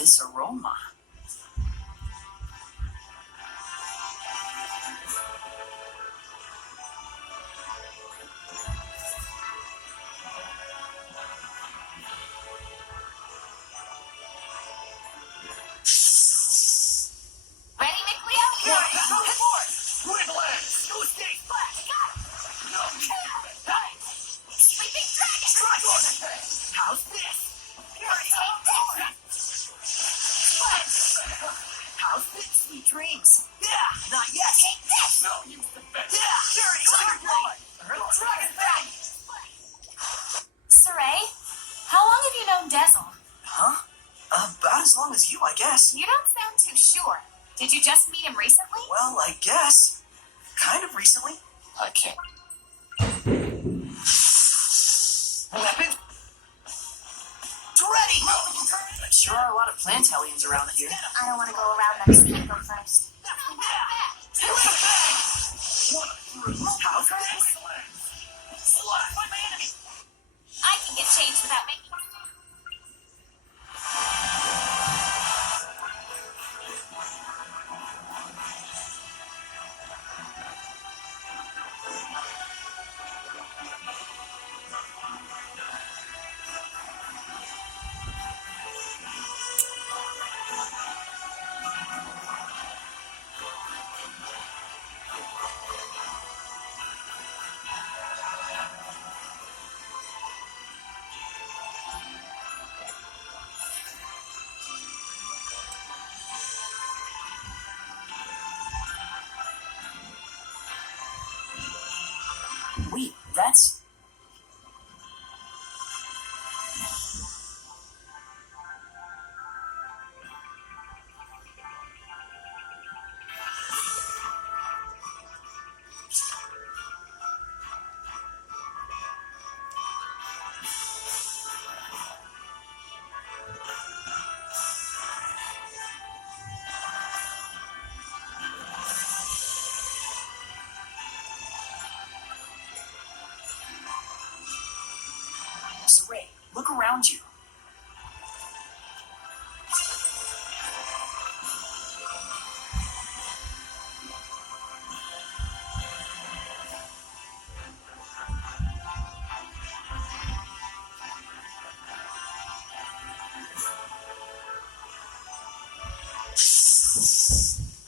This aroma. Ready, McLeo? Go for it! Squiggling! Go stay flat! Got it! No, Sleeping dragon! Strike on the head! How's this? Take this! How's this? Sweet dreams. Yeah, not yet! Take this! No use defense! Yeah! Dirty! Tiger Blade! Earth Dragon Bang! Saray, how long have you known Dazzle? Huh? About as long as you, I guess. You don't sound too sure. Did you just meet him recently? Well, I guess. Kind of recently. I can't. Weapon? Ready! There sure are a lot of Plantalians around here. I don't want to go around that steeple first. How's this? Slash my enemy! I can get changed without making... Wait, that's... Saray, look around you.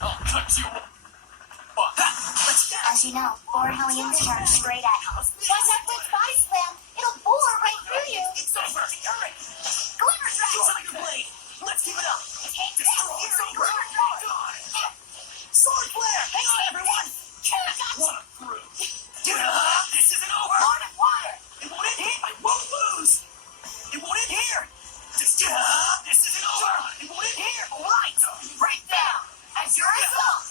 I'll cut you off. Let's go! As you know, 4 Hellions charge straight at you. One that quick body slam, it'll bore right through you. It's over! Hurry! Glimmer Dragon! Tiger Blade! Let's give it up! Take this! It's over! Glimmer Dragon! Gone! Sword Flare! Thanks, everyone! What a fruit! This isn't over! Lord of Water! It won't end here! I won't lose! It won't end here! This isn't over! It won't end here! Light! Break down! As your result!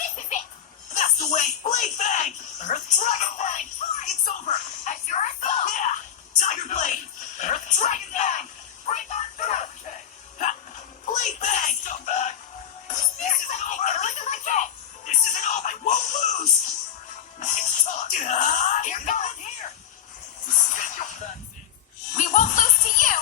This is it! That's the way! Blade Bang! Earth Dragon Bang! It's over! As your result! Yeah! Tiger Blade! Earth Dragon Bang! Break on through! Blade Bang! Come back! This isn't over! This isn't over! I won't lose! It's tough! Here Not goes! in here! That's it. We won't lose to you!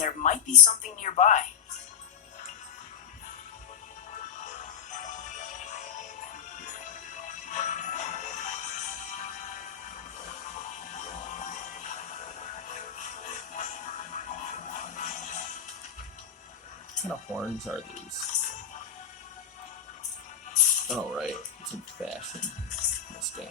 There might be something nearby. What kind of horns are these? Oh, right. It's in fashion in this game.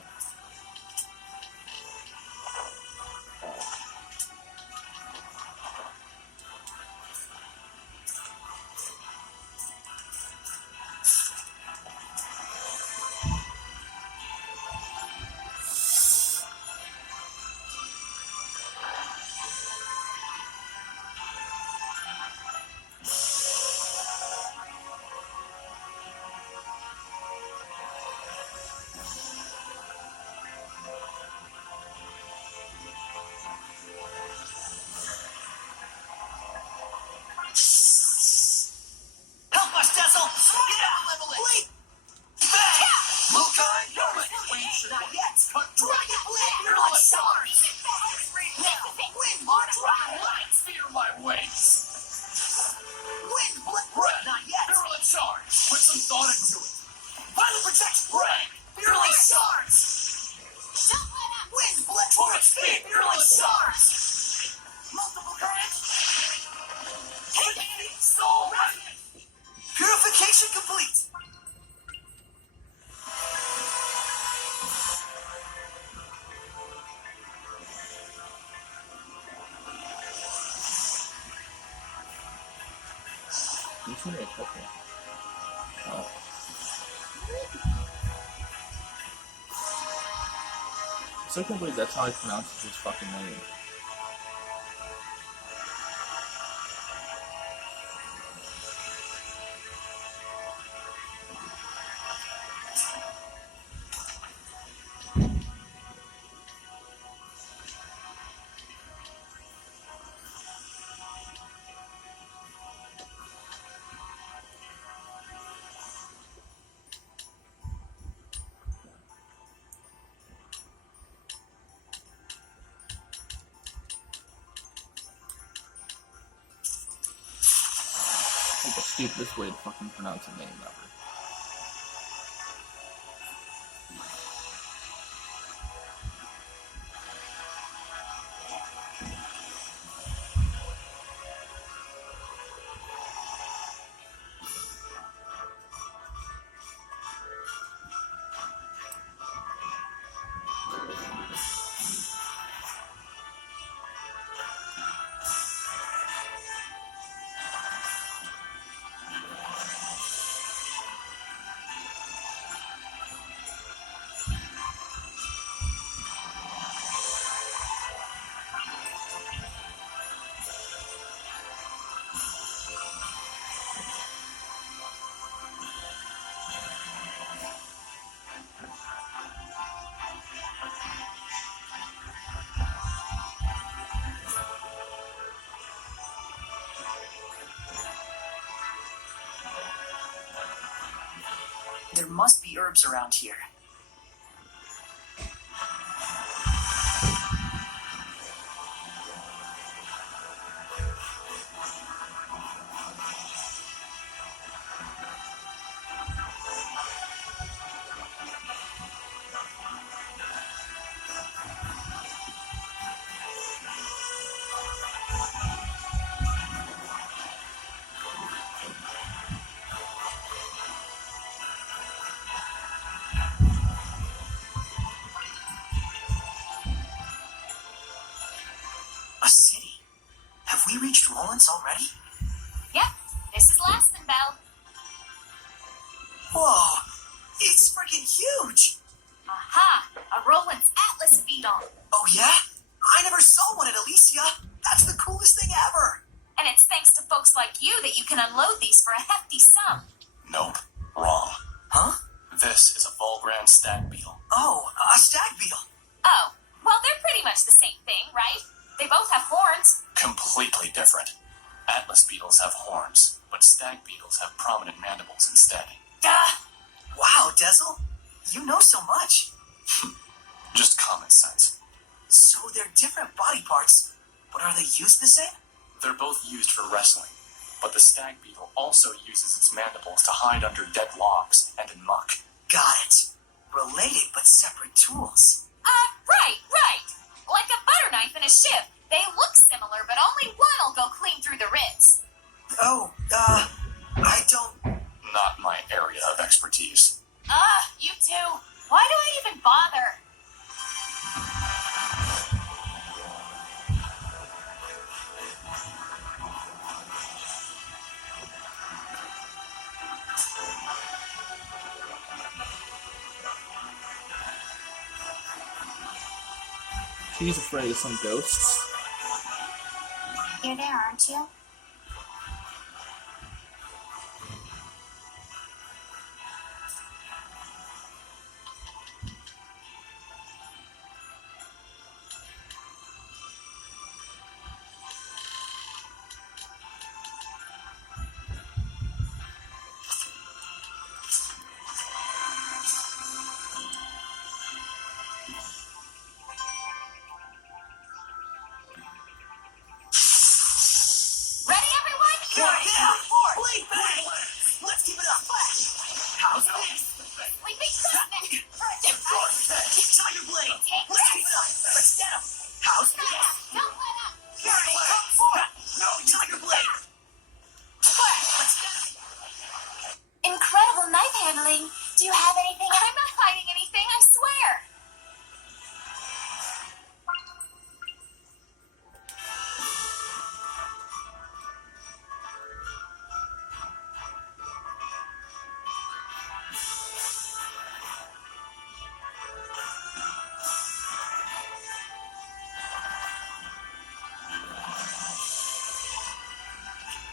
Help us, Dazzle! Get out! Level it! Wait! Bang! Lukai, you're ready! Wait, not yet! Dragon Blade! You're like stars! Now! Wind Blood! Dragon Light! Fear my wings! Wind Blood! Red! Not yet! Virulent Charge! Put some thought into it! Violent Protect! Red! Virulent Charge! Don't let up! Wind Blood! Torrent Speed! Virulent Charge! Multiple current! Hit! Soul Radiant! Purification complete! You should have took it. Oh. So I can't believe that's how I pronounce his fucking name. Like the stupidest way to fucking pronounce a name ever. There must be herbs around here. A city. Have we reached Rollins already? Yep, this is Lastenbell. Whoa, it's freaking huge. Aha! A Roland's Atlas beetle. Oh yeah? I never saw one at Alicia. That's the coolest thing ever. And it's thanks to folks like you that you can unload these for a hefty sum. Nope. Wrong. Huh? This is a Volgran stag beetle. Oh, a stag beetle. Oh, well, they're pretty much the same thing, right? They both have horns. Completely different. Atlas beetles have horns, but stag beetles have prominent mandibles instead. Duh. Wow, Dezel. You know so much. Just common sense. So they're different body parts, but are they used the same? They're both used for wrestling, but the stag beetle also uses its mandibles to hide under dead logs and in muck. Got it. Related but separate tools. Right. Like a butter knife and a shiv. They look similar, but only one will go clean through the ribs. Oh, I don't... Not my area of expertise. You two. Why do I even bother? She's afraid of some ghosts. You're there, aren't you? Ready, everyone? Yeah! Blade bang! Let's keep it up! How's this? Sleeping Christmas! Tiger blade! Take Let's keep this! it up! Let's get him! How's this? Don't let up! No, Tiger blade! Let's get him! Incredible knife handling. Do you have anything? I'm not hiding anything, I swear.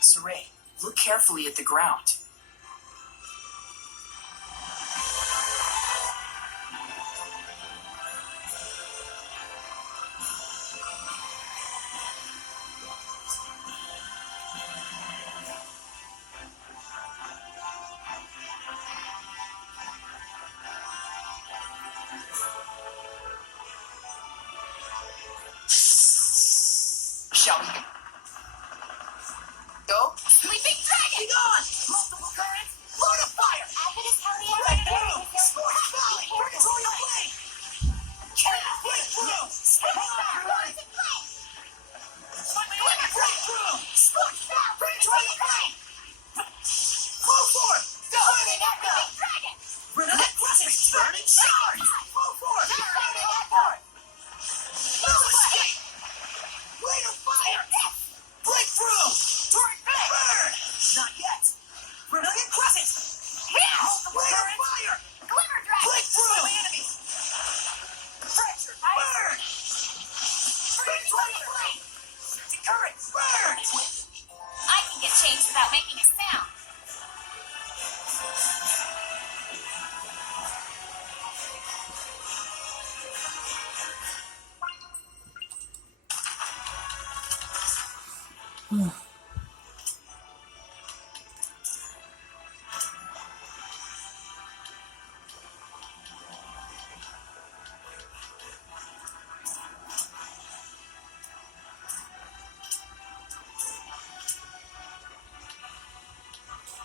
Saray, look carefully at the ground. Shall we go? Sleeping dragon! Be gone! Multiple currents! Load of fire! Advent is how the Right through! Scorch valley! Control your blade! Right through! Right through! Scorch valley! Control your blade! Go for it! Go! Dragon! Renette Crescent! Burning shards! Go for it! No escape! Blade of fire! Breakthrough! Burn! Not yet! Brilliant Crescent! Multiple current! Fire! Glimmer dragon! Breakthrough! Enemies! Fracture! Burn! Control your blade! Current! Burn! I can get changed without making a sound.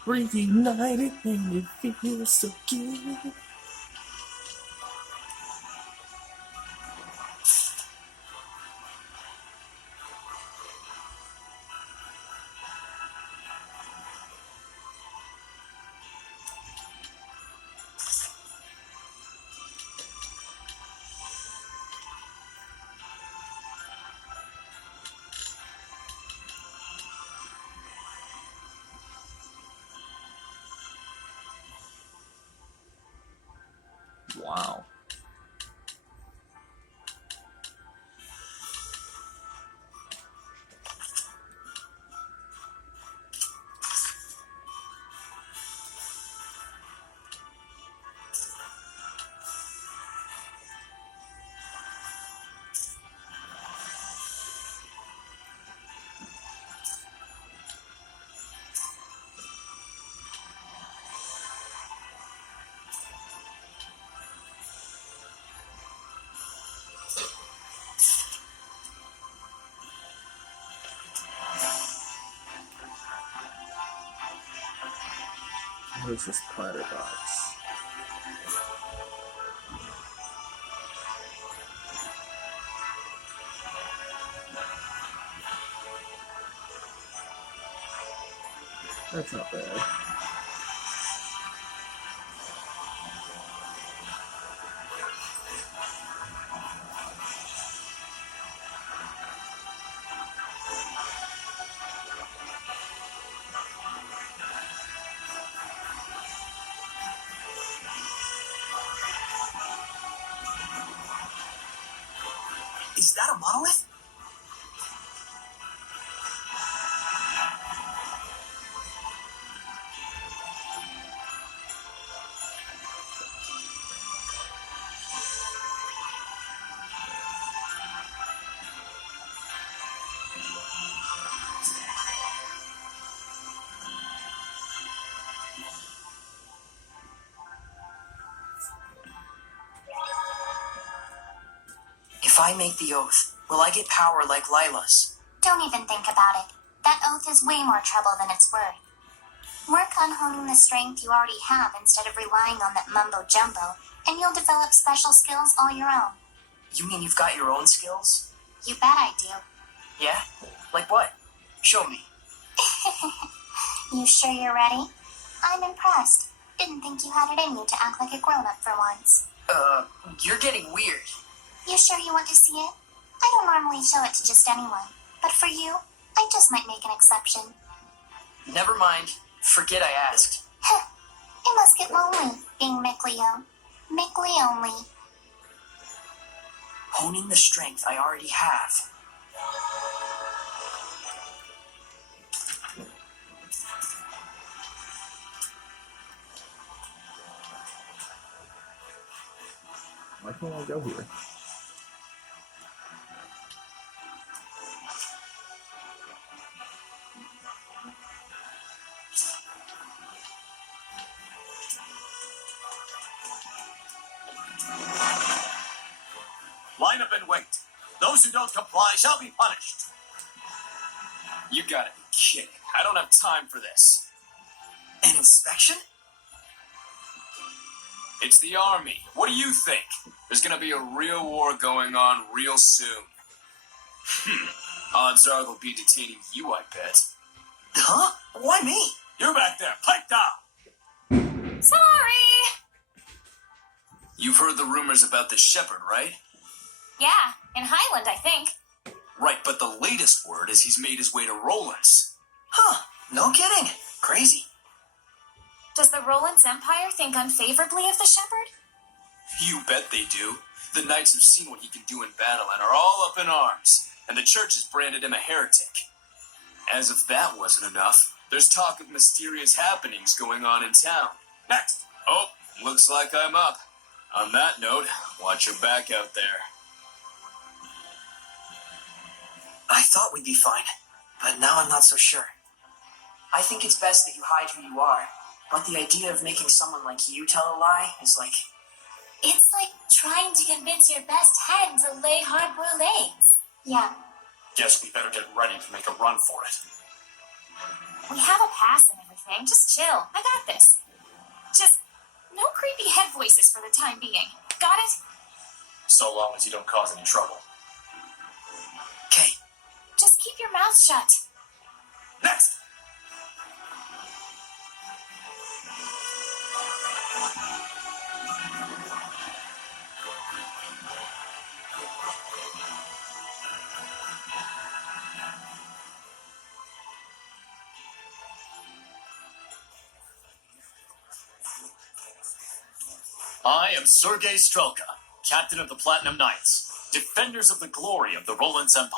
Reunited and it feels so good. Wow. Where's this platter box? That's not bad. Is that a monolith? If I make the oath, will I get power like Lila's? Don't even think about it. That oath is way more trouble than it's worth. Work on honing the strength you already have instead of relying on that mumbo-jumbo, and you'll develop special skills all your own. You mean you've got your own skills? You bet I do. Yeah? Like what? Show me. You sure you're ready? I'm impressed. Didn't think you had it in you to act like a grown-up for once. You're getting weird. You sure you want to see it? I don't normally show it to just anyone, but for you, I just might make an exception. Never mind. Forget I asked. Heh, it must get lonely being Mickleo. Mickley only. Honing the strength I already have. Why can't I go here? Line up and wait. Those who don't comply shall be punished. You gotta be kidding. I don't have time for this. An inspection? It's the army. What do you think? There's gonna be a real war going on real soon. Odds are they'll be detaining you, I bet. Huh? Why me? You're back there. Pipe down. Sorry! You've heard the rumors about the shepherd, right? Yeah, in Highland, I think. Right, but the latest word is he's made his way to Roland's. Huh. No kidding. Crazy. Does the Roland's Empire think unfavorably of the shepherd? You bet they do. The knights have seen what he can do in battle and are all up in arms, and the church has branded him a heretic. As if that wasn't enough, there's talk of mysterious happenings going on in town. Next! Oh, looks like I'm up. On that note, watch your back out there. I thought we'd be fine, but now I'm not so sure. I think it's best that you hide who you are, but the idea of making someone like you tell a lie is like... It's like trying to convince your best hen to lay hard-boiled eggs. Yeah, Guess we better get ready to make a run for it. we have a pass and everything. Just chill. I got this. Just no creepy head voices for the time being. Got it? So long as you don't cause any trouble. Okay, Just keep your mouth shut. Next! I am Sergei Strelka, captain of the Platinum Knights, defenders of the glory of the Roland's Empire.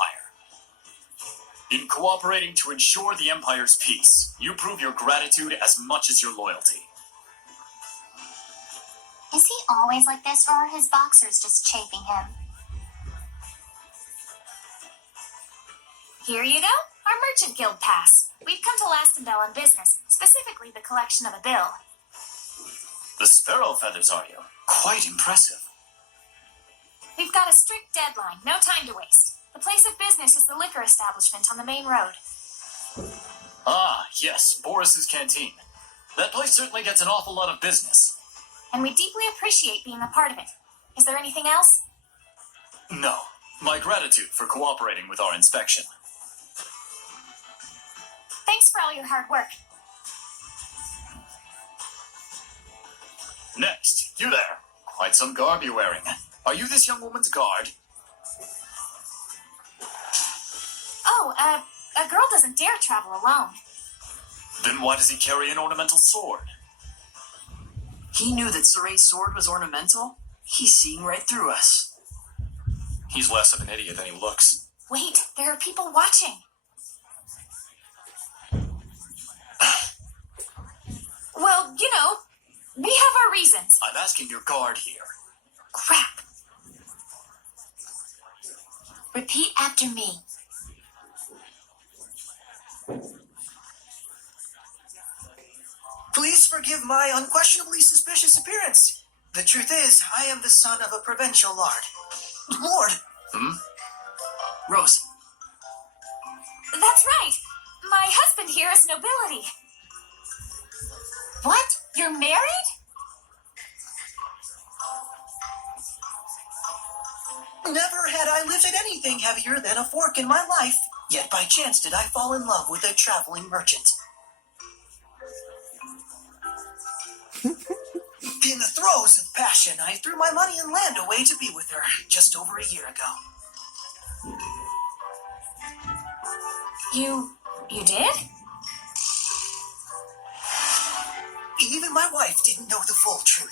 In cooperating to ensure the Empire's peace, you prove your gratitude as much as your loyalty. Is he always like this, or are his boxers just chafing him? Here you go, our Merchant Guild pass. We've come to Lastenville on business, specifically the collection of a bill. The sparrow feathers, are you? Quite impressive. We've got a strict deadline, no time to waste. The place of business is the liquor establishment on the main road. Ah, yes, Boris's canteen. That place certainly gets an awful lot of business. And we deeply appreciate being a part of it. Is there anything else? No. My gratitude for cooperating with our inspection. Thanks for all your hard work. Next, you there. Quite some garb you're wearing. Are you this young woman's guard? Oh, a girl doesn't dare travel alone. Then why does he carry an ornamental sword? He knew that Soray's sword was ornamental? He's seeing right through us. He's less of an idiot than he looks. Wait, there are people watching. Well, you know, we have our reasons. I'm asking your guard here. Crap. Repeat after me. Please forgive my unquestionably suspicious appearance. The truth is, I am the son of a provincial lord. Rose. That's right. My husband here is nobility. What? You're married? Never had I lifted anything heavier than a fork in my life, yet by chance did I fall in love with a traveling merchant. In the throes of passion, I threw my money and land away to be with her just over a year ago. You did? Even my wife didn't know the full truth.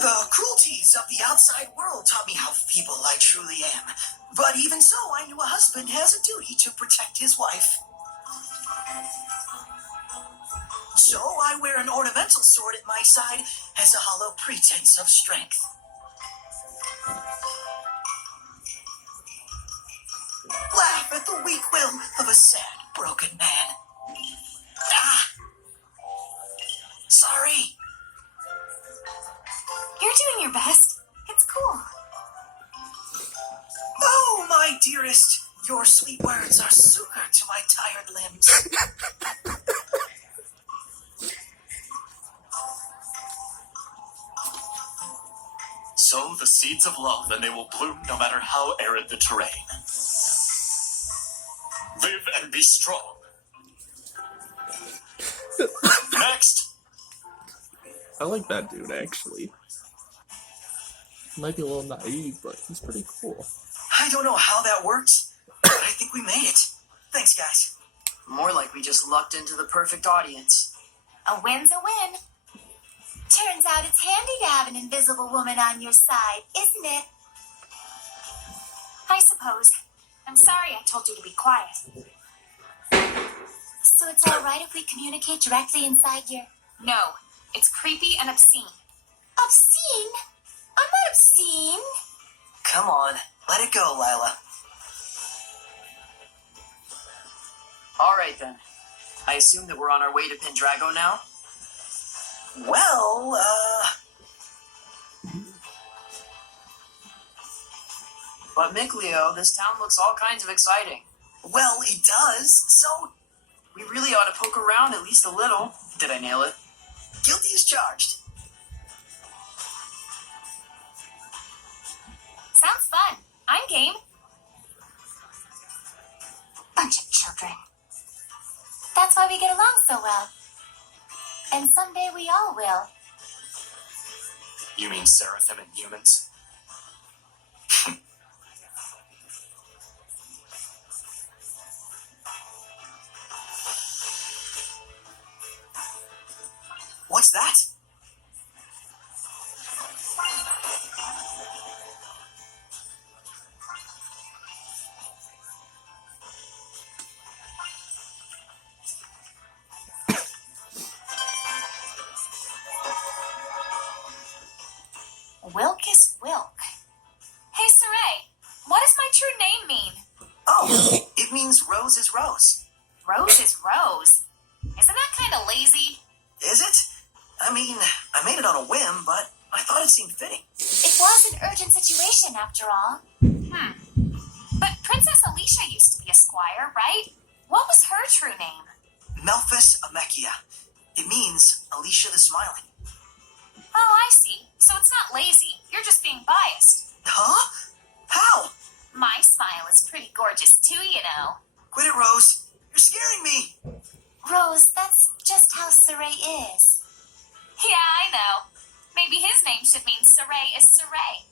The cruelties of the outside world taught me how feeble I truly am. But even so, I knew a husband has a duty to protect his wife. So I wear an ornamental sword at my side as a hollow pretense of strength. Laugh at the weak will of a sad, broken man. Sorry. You're doing your best. It's cool. Oh, my dearest, your sweet words are succor to my tired limbs. Sow the seeds of love, and they will bloom no matter how arid the terrain. Live and be strong. Next! I like that dude, actually. He might be a little naive, but he's pretty cool. I don't know how that works, but I think we made it. Thanks, guys. More like we just lucked into the perfect audience. A win's a win. Turns out it's handy to have an invisible woman on your side, isn't it? I suppose. I'm sorry I told you to be quiet. So it's all right if we communicate directly inside your... No, it's creepy and obscene. Obscene? I'm not obscene. Come on, let it go, Lila. All right, then. I assume that we're on our way to Pendrago now? Well, But Mickleo, this town looks all kinds of exciting. Well, it does, so... We really ought to poke around at least a little. Did I nail it? Guilty as charged. Sounds fun. I'm game. Bunch of children. That's why we get along so well. And someday we all will. You mean Seraphim and humans? What's that? Wilkus Wilk. Hey, Saray, what does my true name mean? Oh, it means Rose is Rose. Rose is Rose. Isn't that kind of lazy? Is it? I mean, I made it on a whim, but I thought it seemed fitting. It was an urgent situation, after all. But Princess Alicia used to be a squire, right? What was her true name? Melphis Amechia. It means Alicia the Smiling. Oh, I see. So it's not lazy. You're just being biased. Huh? How? My smile is pretty gorgeous too, you know. Quit it, Rose. You're scaring me. Rose, that's just how Saray is. Yeah, I know. Maybe his name should mean Saray is Saray.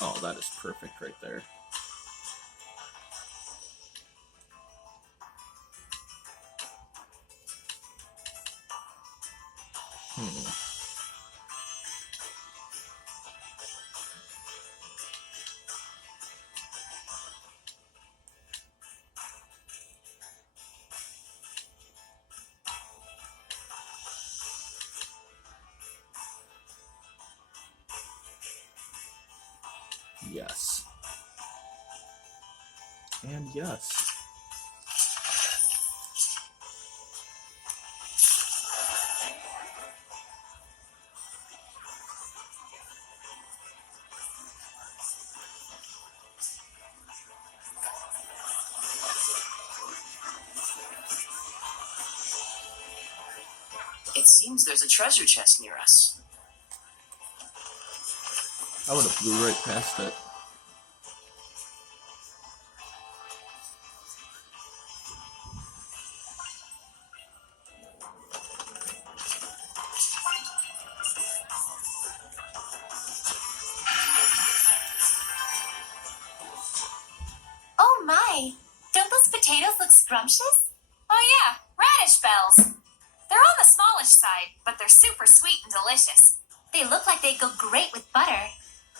Oh, that is perfect right there. Yes. And yes. It seems there's a treasure chest near us. I would have flew right past it. Oh my! Don't those potatoes look scrumptious? Oh yeah, radish bells. They're on the smallish side, but they're super sweet and delicious. They look like they go great with butter.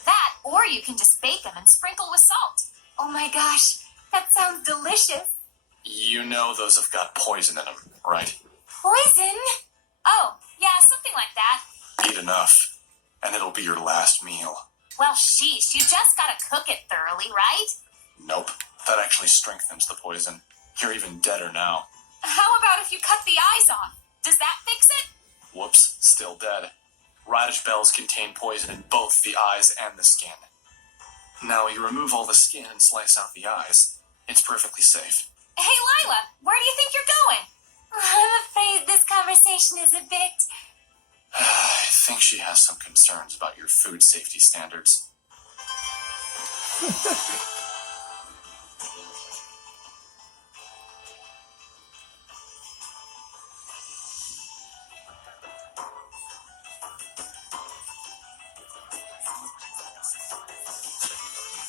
That, or you can just bake them and sprinkle with salt. Oh my gosh, that sounds delicious. You know those have got poison in them, right? Poison? Oh, yeah, something like that. Eat enough, and it'll be your last meal. Well, sheesh, you just gotta cook it thoroughly, right? Nope, that actually strengthens the poison. You're even deader now. How about if you cut the eyes off? Does that fix it? Whoops, still dead. Radish bells contain poison in both the eyes and the skin. Now you remove all the skin and slice out the eyes. It's perfectly safe. Hey, Lila, where do you think you're going? I'm afraid this conversation is a bit... I think she has some concerns about your food safety standards.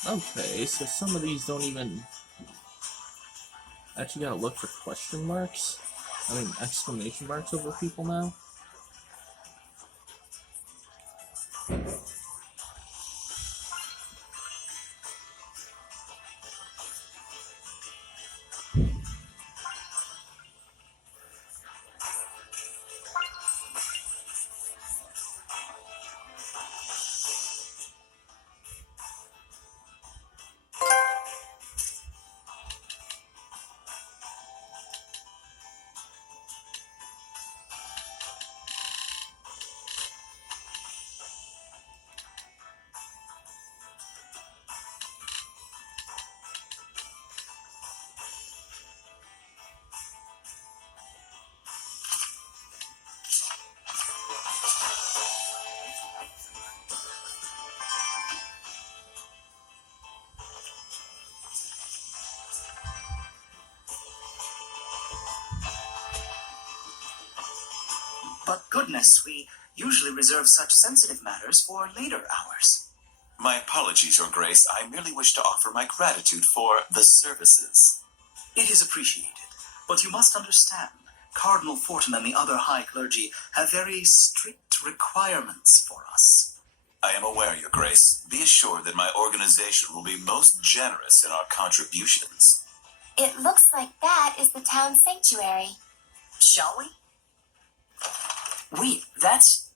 Okay, so some of these don't even... Actually gotta look for question marks? I mean, exclamation marks over people now? But goodness, we usually reserve such sensitive matters for later hours. My apologies, Your Grace. I merely wish to offer my gratitude for the services. It is appreciated, but you must understand, Cardinal Fortin and the other high clergy have very strict requirements for us. I am aware, Your Grace. Be assured that my organization will be most generous in our contributions. It looks like that is the town sanctuary. Shall we? Wait, that's...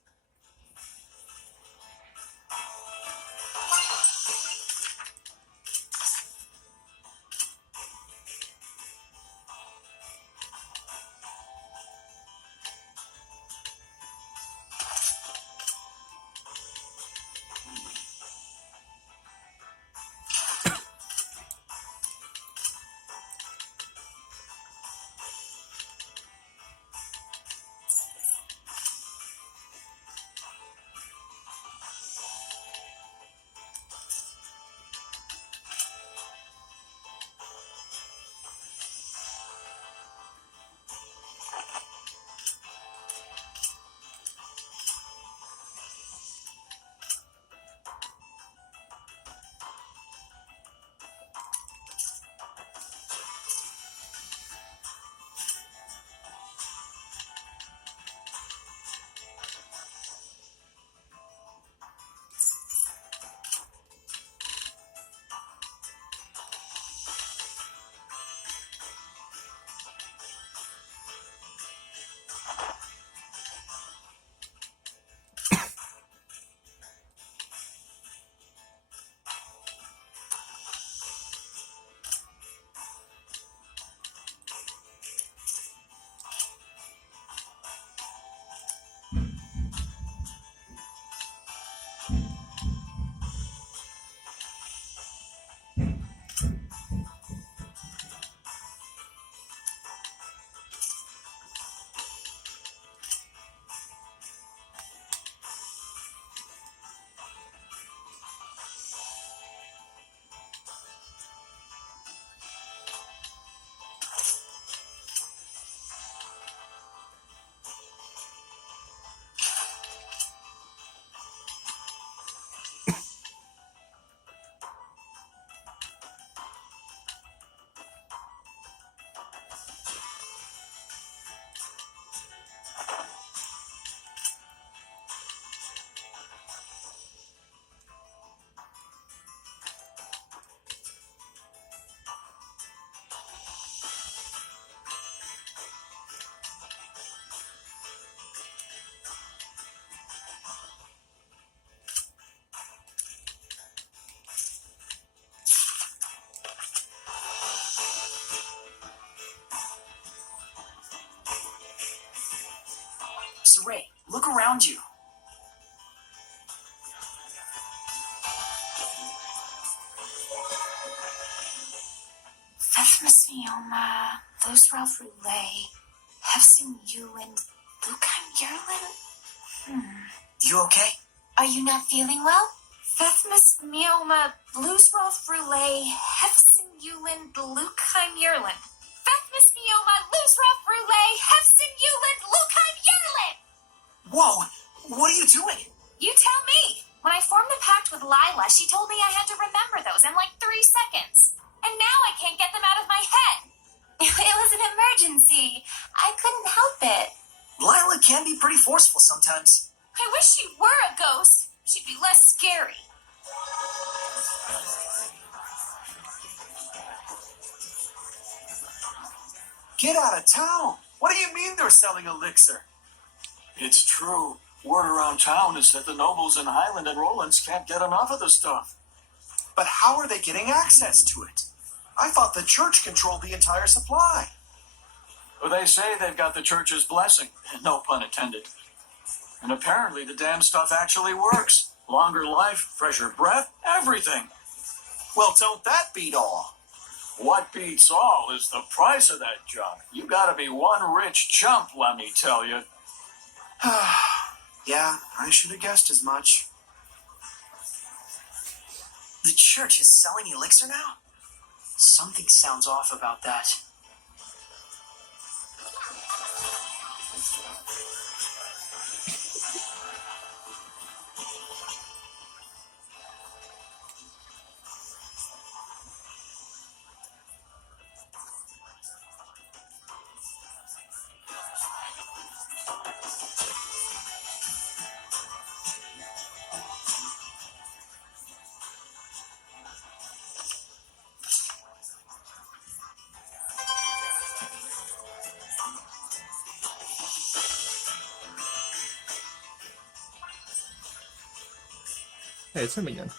Saray, look around you. Fethmas Mioma, Losral Roulet, Hefsin Ewan, Lucan Yerlin? You okay? Are you not feeling well? Fethmas Mioma, Losral Roulet, Hefsin Ewan, Lucan Yerlin. Fethmas Mioma, Losral Roulet, Hefsin Ewan, Lucan Yerlin! Whoa, what are you doing? You tell me. When I formed the pact with Lila, she told me I had to remember those in like 3 seconds. And now I can't get them out of my head. It was an emergency. I couldn't help it. Lila can be pretty forceful sometimes. I wish she were a ghost. She'd be less scary. Get out of town. What do you mean they're selling elixir? It's true. Word around town is that the nobles in Highland and Rollins can't get enough of the stuff. But how are they getting access to it? I thought the church controlled the entire supply. Well, they say they've got the church's blessing, no pun intended. And apparently the damn stuff actually works. Longer life, fresher breath, everything. Well, don't that beat all? What beats all is the price of that junk. You gotta be one rich chump, let me tell you. Yeah, I should have guessed as much. The church is selling elixir now? Something sounds off about that. Hey, it's him again.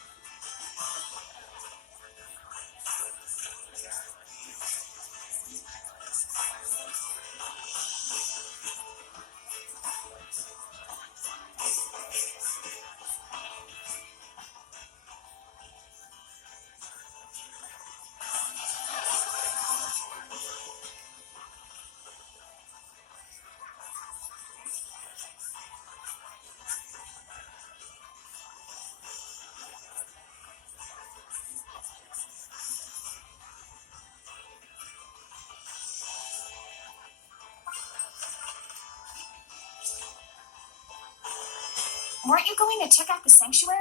Weren't you going to check out the sanctuary?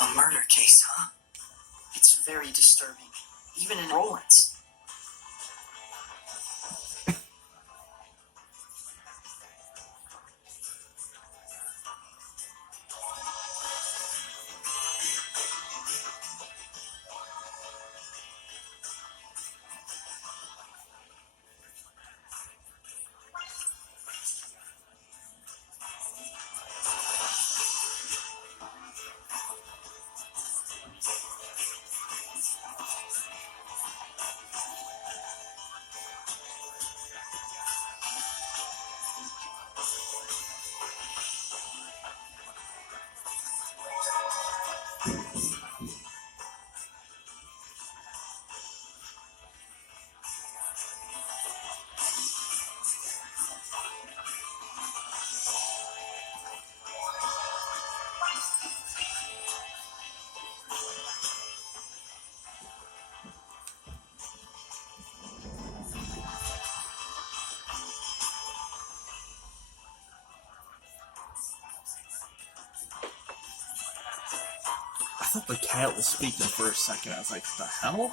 A murder case, huh? It's very disturbing, even in Roland's. I thought the cat was speaking for a second. I was like, the hell?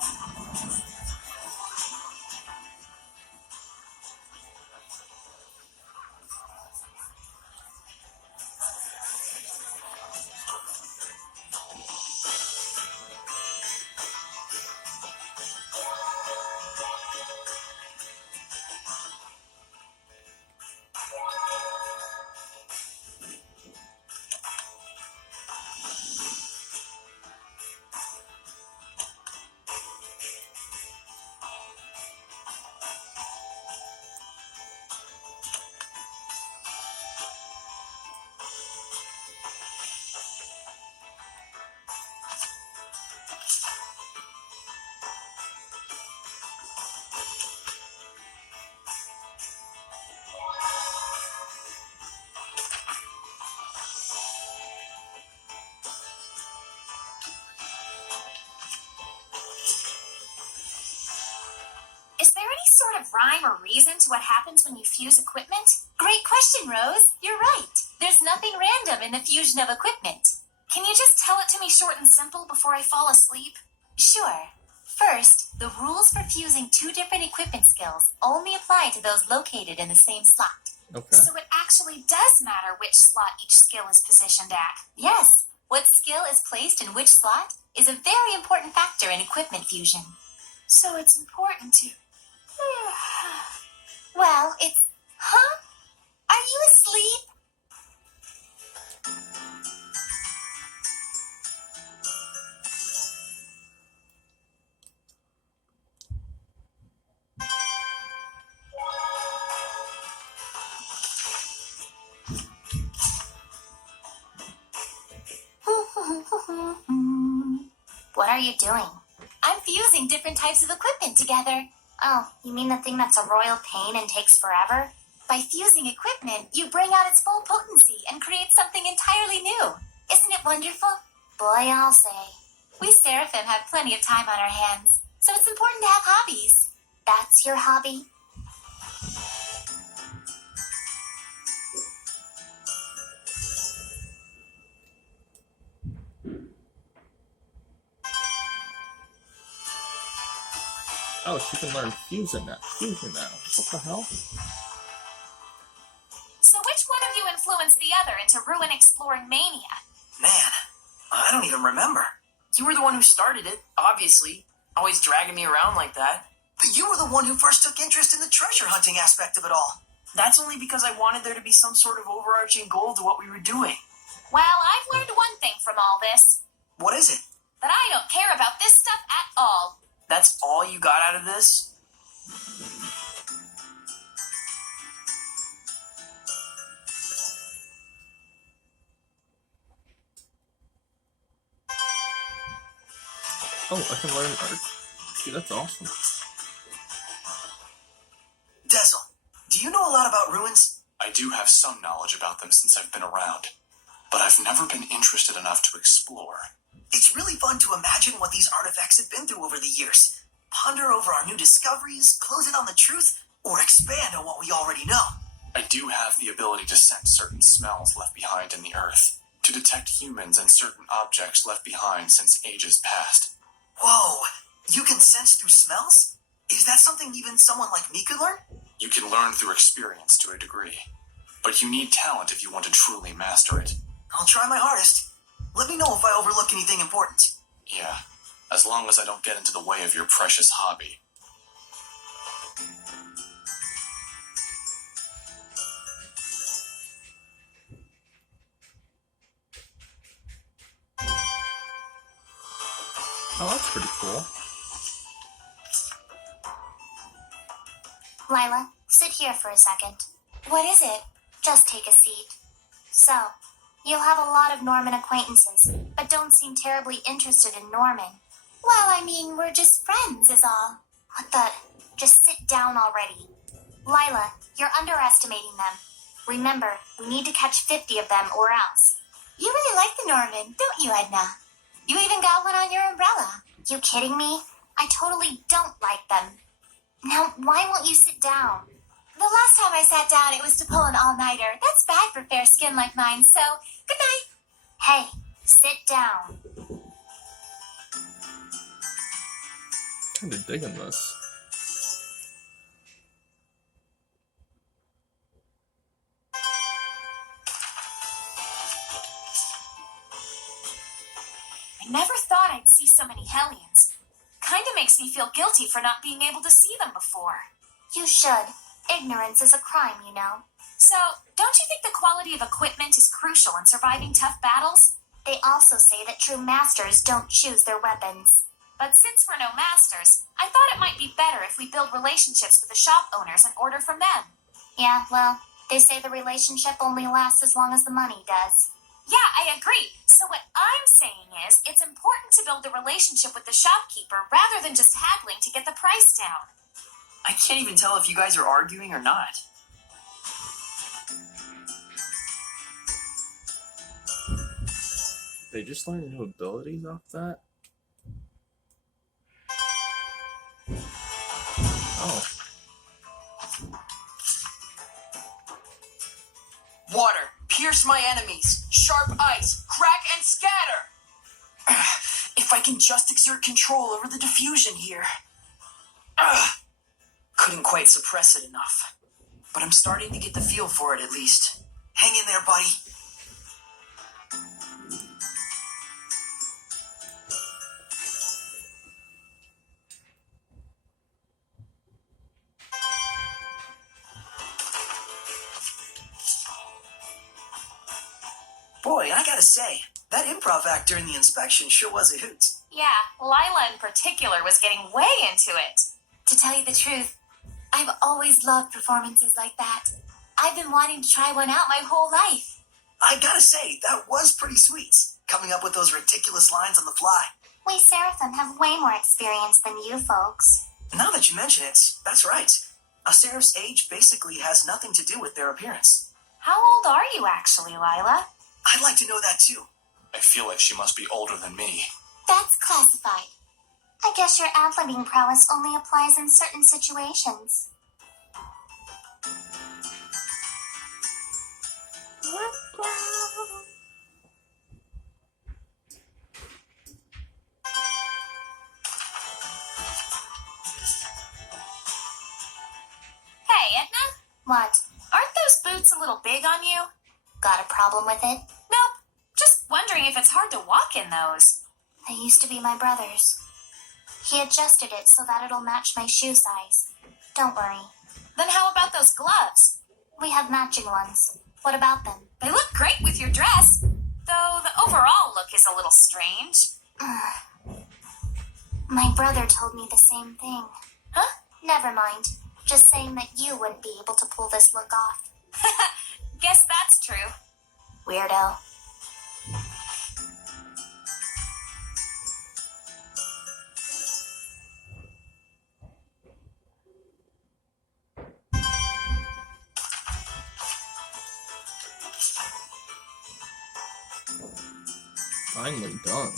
Is there any sort of rhyme or reason to what happens when you fuse equipment? Great question, Rose. You're right. There's nothing random in the fusion of equipment. Can you just tell it to me short and simple before I fall asleep? Sure. First, the rules for fusing two different equipment skills only apply to those located in the same slot. Okay. So it actually does matter which slot each skill is positioned at. Yes, what skill is placed in which slot is a very important factor in equipment fusion. So it's important to... Well, it's... Huh? Are you asleep? What are you doing? I'm fusing different types of equipment together. Oh, you mean the thing that's a royal pain and takes forever? By fusing equipment, you bring out its full potency and create something entirely new. Isn't it wonderful? Boy, I'll say. We Seraphim have plenty of time on our hands, so it's important to have hobbies. That's your hobby? Oh, she can learn fusion now. Fusion now. What the hell? So which one of you influenced the other into ruin exploring mania? Man, I don't even remember. You were the one who started it, obviously. Always dragging me around like that. But you were the one who first took interest in the treasure hunting aspect of it all. That's only because I wanted there to be some sort of overarching goal to what we were doing. Well, I've learned one thing from all this. What is it? That I don't care about this stuff at all. That's all you got out of this? Oh, I can learn art. Dude, that's awesome. Dezel, do you know a lot about ruins? I do have some knowledge about them since I've been around, but I've never been interested enough to explore. It's really fun to imagine what these artifacts have been through over the years. Ponder over our new discoveries, close in on the truth, or expand on what we already know. I do have the ability to sense certain smells left behind in the earth, to detect humans and certain objects left behind since ages past. Whoa, you can sense through smells? Is that something even someone like me could learn? You can learn through experience to a degree, but you need talent if you want to truly master it. I'll try my hardest. Let me know if I overlook anything important. Yeah, as long as I don't get into the way of your precious hobby. Oh, that's pretty cool. Lila, sit here for a second. What is it? Just take a seat. So, you'll have a lot of Norman acquaintances, but don't seem terribly interested in Norman. Well, I mean, we're just friends is all. What the? Just sit down already. Lila, you're underestimating them. Remember, we need to catch 50 of them or else. You really like the Norman, don't you, Edna? You even got one on your umbrella. You kidding me? I totally don't like them. Now, why won't you sit down? The last time I sat down, it was to pull an all-nighter. That's bad for fair skin like mine, so good night. Hey, sit down. Kinda digging this. I never thought I'd see so many Hellions. Kinda makes me feel guilty for not being able to see them before. You should. Ignorance is a crime, you know. So, don't you think the quality of equipment is crucial in surviving tough battles? They also say that true masters don't choose their weapons. But since we're no masters, I thought it might be better if we build relationships with the shop owners and order from them. Yeah, well, they say the relationship only lasts as long as the money does. Yeah, I agree. So what I'm saying is, it's important to build a relationship with the shopkeeper rather than just haggling to get the price down. I can't even tell if you guys are arguing or not. They just learned new abilities off that? Oh. Water, pierce my enemies. Sharp ice, crack and scatter. If I can just exert control over the diffusion here. Couldn't quite suppress it enough. But I'm starting to get the feel for it at least. Hang in there, buddy. Boy, I gotta say, that improv act during the inspection sure was a hoot. Yeah, Lila in particular was getting way into it. To tell you the truth, I've always loved performances like that. I've been wanting to try one out my whole life. I gotta say, that was pretty sweet, coming up with those ridiculous lines on the fly. We Seraphim have way more experience than you folks. Now that you mention it, that's right. A Seraph's age basically has nothing to do with their appearance. How old are you actually, Lila? I'd like to know that too. I feel like she must be older than me. That's classified. I guess your ad-libbing prowess only applies in certain situations. Hey, Edna? What? Aren't those boots a little big on you? Got a problem with it? Nope. Just wondering if it's hard to walk in those. They used to be my brother's. He adjusted it so that it'll match my shoe size. Don't worry. Then how about those gloves? We have matching ones. What about them? They look great with your dress, though the overall look is a little strange. My brother told me the same thing. Huh? Never mind. Just saying that you wouldn't be able to pull this look off. Guess that's true. Weirdo. Finally done.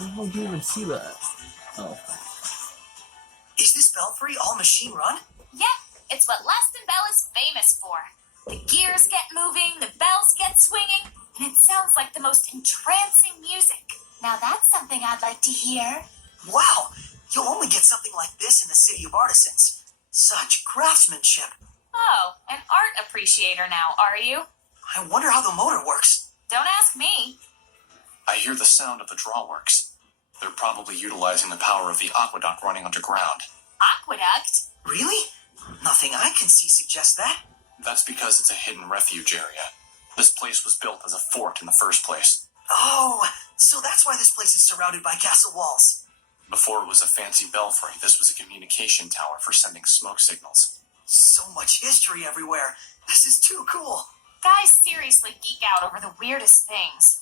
How do you even see that? Oh. Is this belfry all machine run? Yep, it's what Leston Bell is famous for. The gears get moving, the bells get swinging, and it sounds like the most entrancing music. Now that's something I'd like to hear. Wow, you'll only get something like this in the City of Artisans. Such craftsmanship. Oh, an art appreciator now, are you? I wonder how the motor works. Don't ask me. I hear the sound of the drawworks. They're probably utilizing the power of the aqueduct running underground. Aqueduct? Really? Nothing I can see suggests that. That's because it's a hidden refuge area. This place was built as a fort in the first place. Oh, so that's why this place is surrounded by castle walls. Before it was a fancy belfry, this was a communication tower for sending smoke signals. So much history everywhere. This is too cool. Guys seriously geek out over the weirdest things.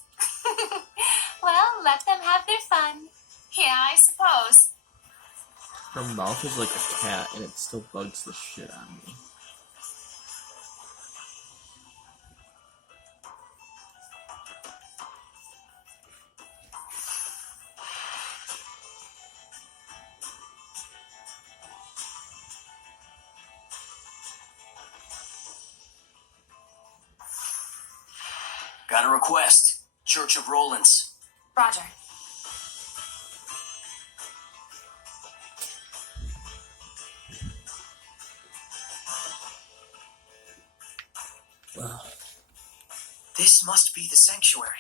Well, let them have their fun. Yeah, I suppose. Her mouth is like a cat, and it still bugs the shit out of me. Got a request. Church of Rollins. Roger. This must be the sanctuary.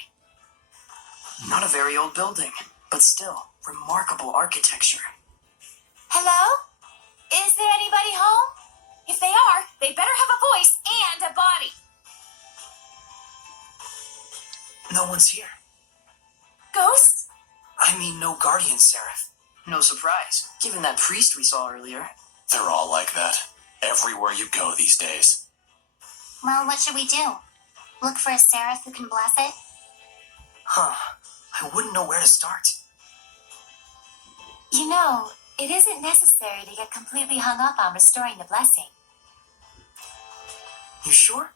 Not a very old building, but still, remarkable architecture. Hello? Is there anybody home? If they are, they better have a voice and a body. No one's here. Ghosts? I mean, no guardian seraph. No surprise, given that priest we saw earlier. They're all like that. Everywhere you go these days. Well, what should we do? Look for a seraph who can bless it? Huh. I wouldn't know where to start. You know, it isn't necessary to get completely hung up on restoring the blessing. You sure?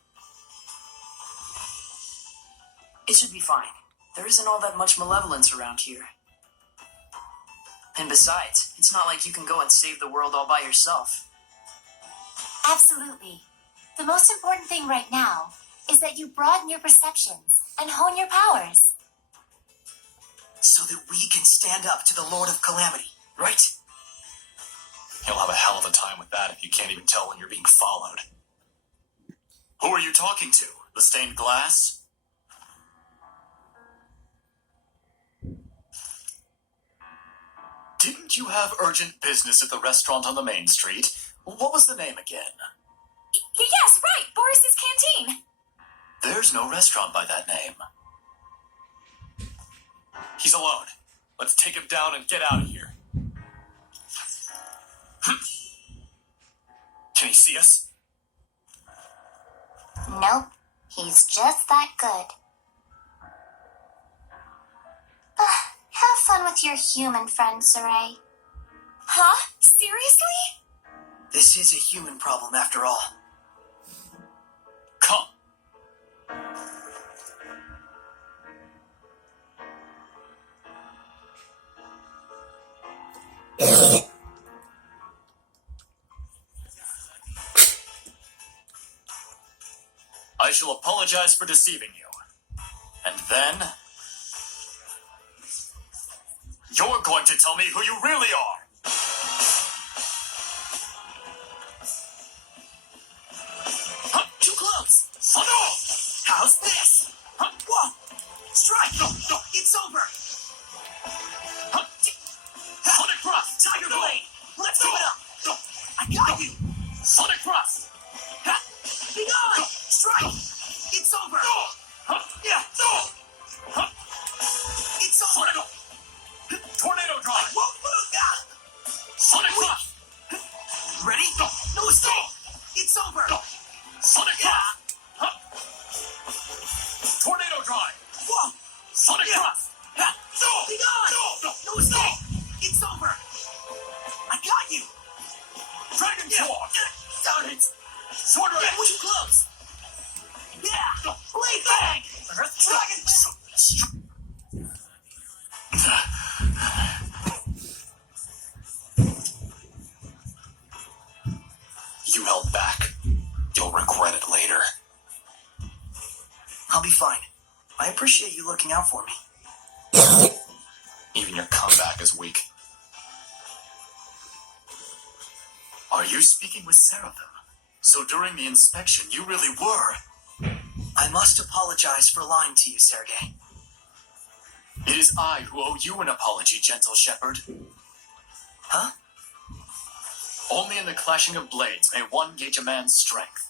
It should be fine. There isn't all that much malevolence around here. And besides, it's not like you can go and save the world all by yourself. Absolutely. The most important thing right now is that you broaden your perceptions and hone your powers. So that we can stand up to the Lord of Calamity, right? You'll have a hell of a time with that if you can't even tell when you're being followed. Who are you talking to? The stained glass? Didn't you have urgent business at the restaurant on the main street? What was the name again? Yes, right, Boris's Canteen. There's no restaurant by that name. He's alone. Let's take him down and get out of here. Can he see us? Nope. He's just that good. Have fun with your human friend, Saray. Huh? Seriously? This is a human problem after all. Come. I shall apologize for deceiving you. And then... you're going to tell me who you really are! Huh, too close! How's this? Whoa! Strike! No, it's over! Sonic Thrust! Tiger Blade! Let's give it up! I got you! Sonic Thrust! Be gone! Strike! It's over! Yeah! It's over! Tornado I Drive! won't move! Sonic Thrust! Ready? No escape! It's over! Sonic Thrust! Tornado Drive! Whoa! Sonic Thrust! Be gone! No escape! It's over! I got you! Dragon Sword! Darn it! Sword Rain! Way too close! Yeah! Blade Bang! Earth Dragon! You held back. You'll regret it later. I'll be fine. I appreciate you looking out for me. Even your comeback is weak. Are you speaking with Seraphim? So during the inspection, you really were. I must apologize for lying to you, Sergei. It is I who owe you an apology, gentle shepherd. Huh? Only in the clashing of blades may one gauge a man's strength.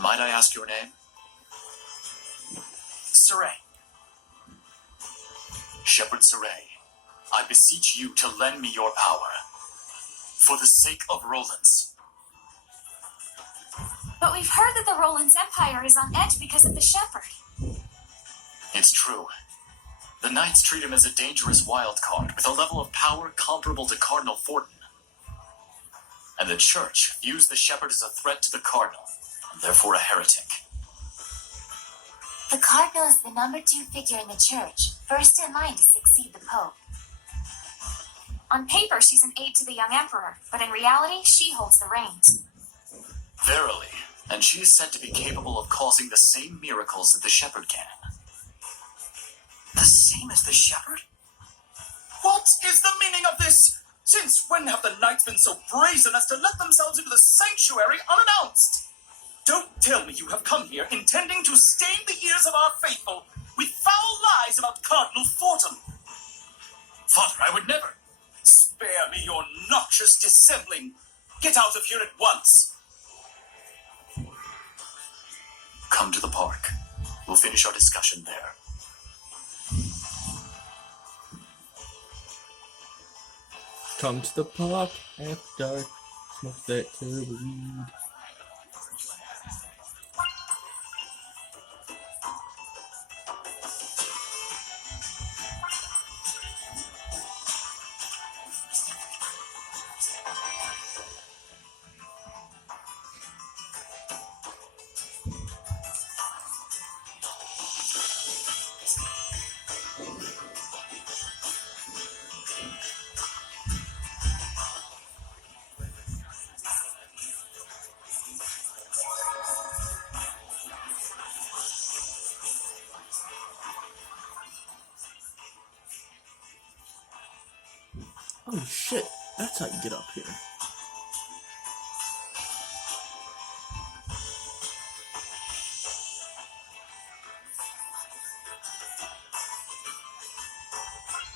Might I ask your name? Saray. Shepherd Saray, I beseech you to lend me your power. For the sake of Roland's. But we've heard that the Roland's Empire is on edge because of the Shepherd. It's true. The Knights treat him as a dangerous wild card with a level of power comparable to Cardinal Fortin. And the Church views the Shepherd as a threat to the Cardinal, and therefore a heretic. The Cardinal is the number 2 figure in the Church, first in line to succeed the Pope. On paper, she's an aide to the young Emperor, but in reality, she holds the reins. Verily, and she is said to be capable of causing the same miracles that the Shepherd can. The same as the Shepherd? What is the meaning of this? Since when have the knights been so brazen as to let themselves into the sanctuary unannounced? Don't tell me you have come here intending to stain the ears of our faithful with foul lies about Cardinal Fortin. Father, I would never. Spare me your noxious dissembling. Get out of here at once. Come to the park. We'll finish our discussion there. Come to the park after dark. Smoke that terrible weed. Oh shit, that's how you get up here.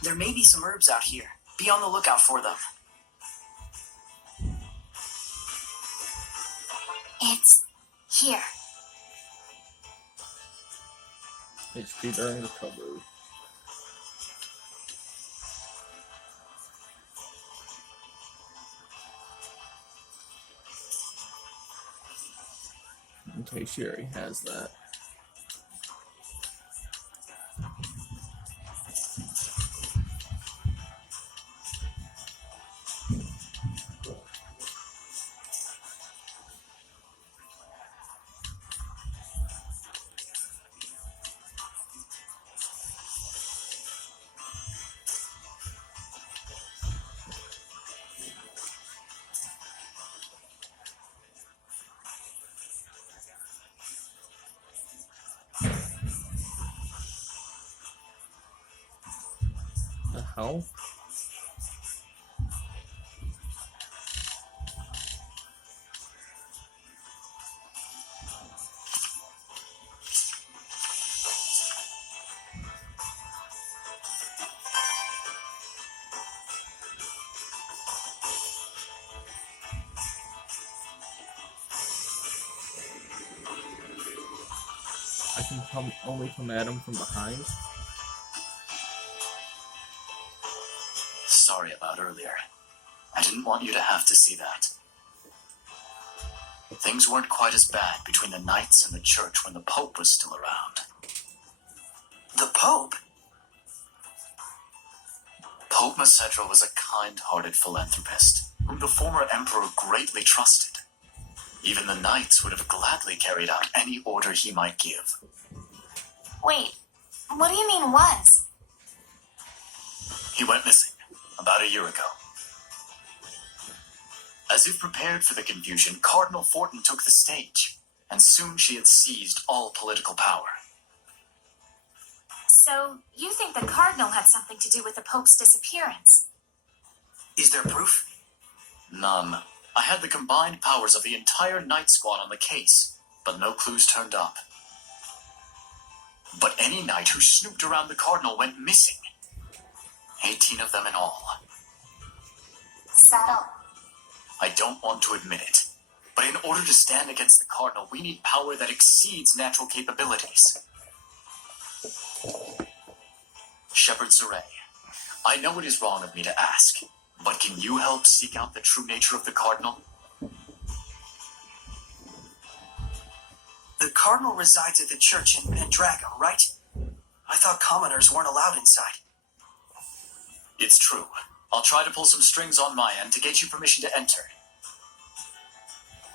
There may be some herbs out here. Be on the lookout for them. It's here. HP during recovery. Okay, she already has that. hell? I can only come at him from behind. Sorry about earlier. I didn't want you to have to see that. Things weren't quite as bad between the Knights and the Church when the Pope was still around. The Pope? Pope Macedra was a kind-hearted philanthropist whom the former emperor greatly trusted. Even the Knights would have gladly carried out any order he might give. Wait, what do you mean was? He went missing about a year ago. As if prepared for the confusion, Cardinal Fortin took the stage, and soon she had seized all political power. So, you think the Cardinal had something to do with the Pope's disappearance? Is there proof? None. I had the combined powers of the entire Knight Squad on the case, but no clues turned up. But any knight who snooped around the Cardinal went missing. 18 of them in all. Settle. I don't want to admit it, but in order to stand against the Cardinal, we need power that exceeds natural capabilities. Shepherd Saray, I know it is wrong of me to ask, but can you help seek out the true nature of the Cardinal? The Cardinal resides at the church in Pendragon, right? I thought commoners weren't allowed inside. It's true. I'll try to pull some strings on my end to get you permission to enter.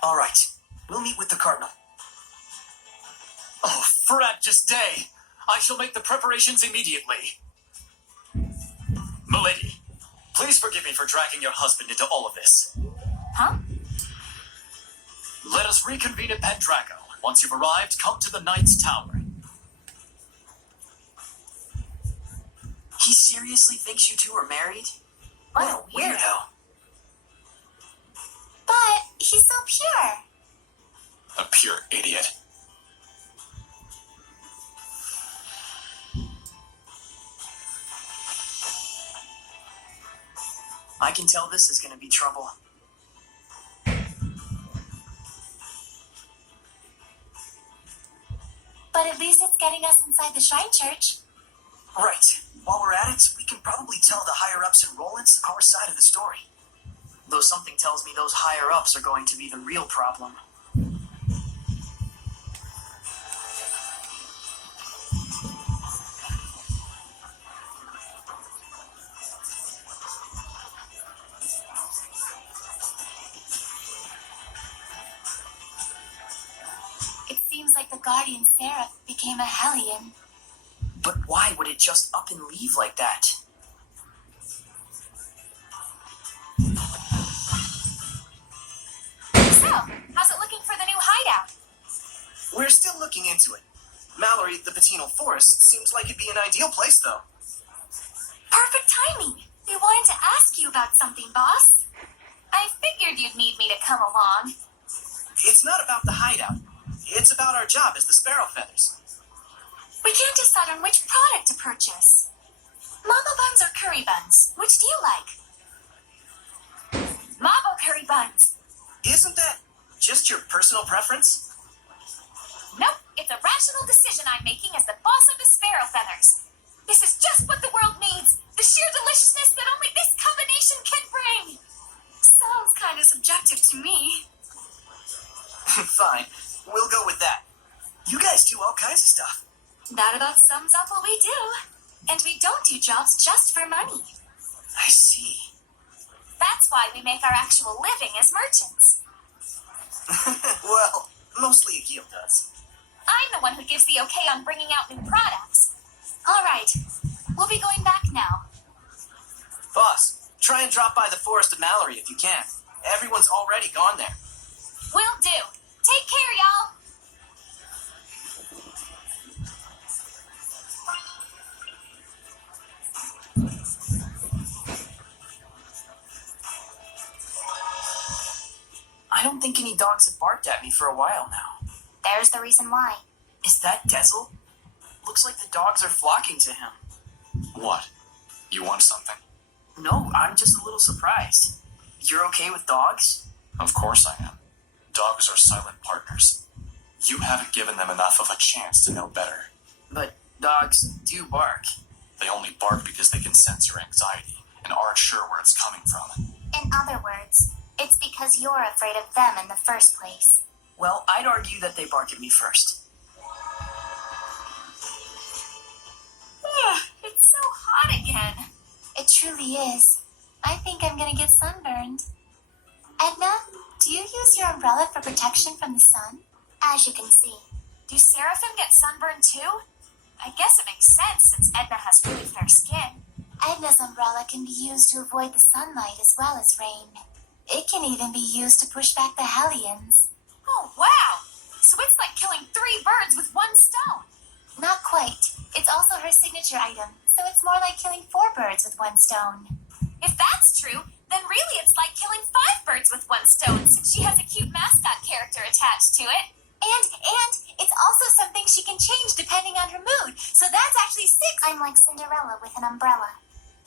All right. We'll meet with the Cardinal. Oh, frabjous day! I shall make the preparations immediately. Milady, please forgive me for dragging your husband into all of this. Huh? Let us reconvene at Pendrago. Once you've arrived, come to the Knight's Tower. He seriously thinks you two are married? What a weirdo. But he's so pure. A pure idiot. I can tell this is going to be trouble. But at least it's getting us inside the Shrine Church. Right. While we're at it, we can probably tell the higher-ups in Rollins our side of the story. Though something tells me those higher-ups are going to be the real problem. It seems like the Guardian Seraph became a Hellion. But why would it just up and leave like that? So, how's it looking for the new hideout? We're still looking into it. Mallory, the Patinal Forest, seems like it'd be an ideal place, though. Perfect timing. We wanted to ask you about something, boss. I figured you'd need me to come along. It's not about the hideout. It's about our job as the Sparrow Feathers. We can't decide on which product to purchase. Mambo buns or curry buns? Which do you like? Mambo curry buns. Isn't that just your personal preference? Nope, it's a rational decision I'm making as the boss of the Sparrow Feathers. This is just what the world needs. The sheer deliciousness that only this combination can bring. Sounds kind of subjective to me. Fine, we'll go with that. You guys do all kinds of stuff. That about sums up what we do. And we don't do jobs just for money. I see. That's why we make our actual living as merchants. Well, mostly Akil does. I'm the one who gives the okay on bringing out new products. All right, we'll be going back now. Boss, try and drop by the Forest of Mallory if you can. Everyone's already gone there. Will do. Take care, y'all. think any dogs have barked at me for a while now. There's the reason why. Is that Dezel? Looks like the dogs are flocking to him. What? You want something? No, I'm just a little surprised. You're okay with dogs? Of course I am. Dogs are silent partners. You haven't given them enough of a chance to know better. But dogs do bark. They only bark because they can sense your anxiety and aren't sure where it's coming from. In other words, it's because you're afraid of them in the first place. Well, I'd argue that they bark at me first. It's so hot again. It truly is. I think I'm gonna get sunburned. Edna, do you use your umbrella for protection from the sun? As you can see. Do Seraphim get sunburned too? I guess it makes sense since Edna has really fair skin. Edna's umbrella can be used to avoid the sunlight as well as rain. It can even be used to push back the Hellions. Oh, wow! So it's like killing 3 birds with 1 stone. Not quite. It's also her signature item, so it's more like killing 4 birds with 1 stone. If that's true, then really it's like killing 5 birds with 1 stone since she has a cute mascot character attached to it. And it's also something she can change depending on her mood, so that's actually 6. I'm like Cinderella with an umbrella.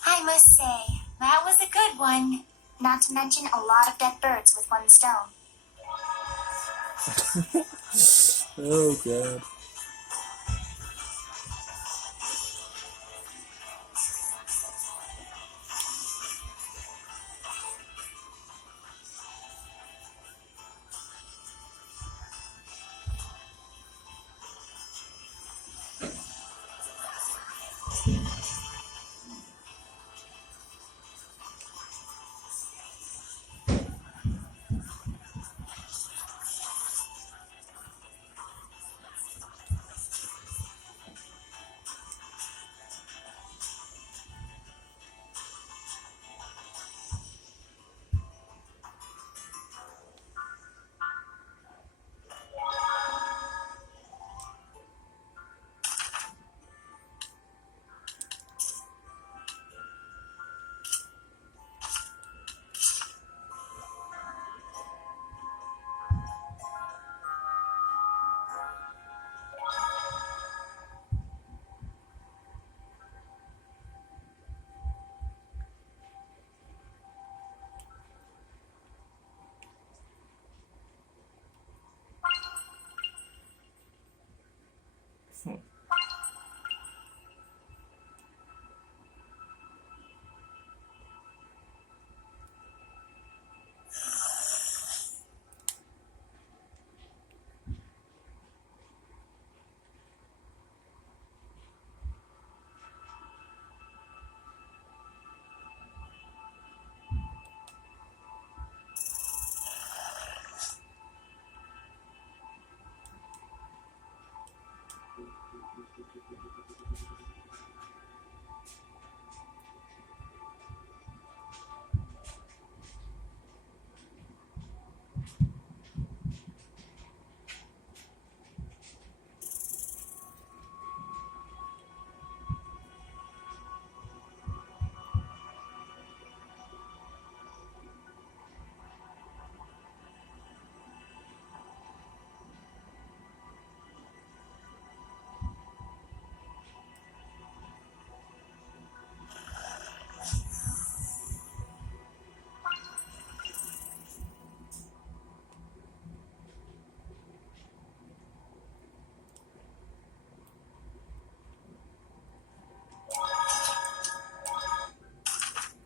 I must say, that was a good one. Not to mention a lot of dead birds with 1 stone. Oh god.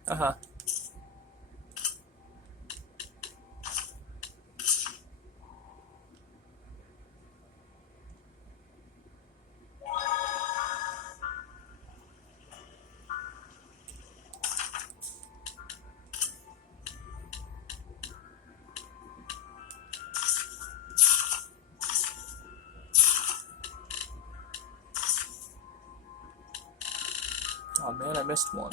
Uh-huh. Oh man, I missed one.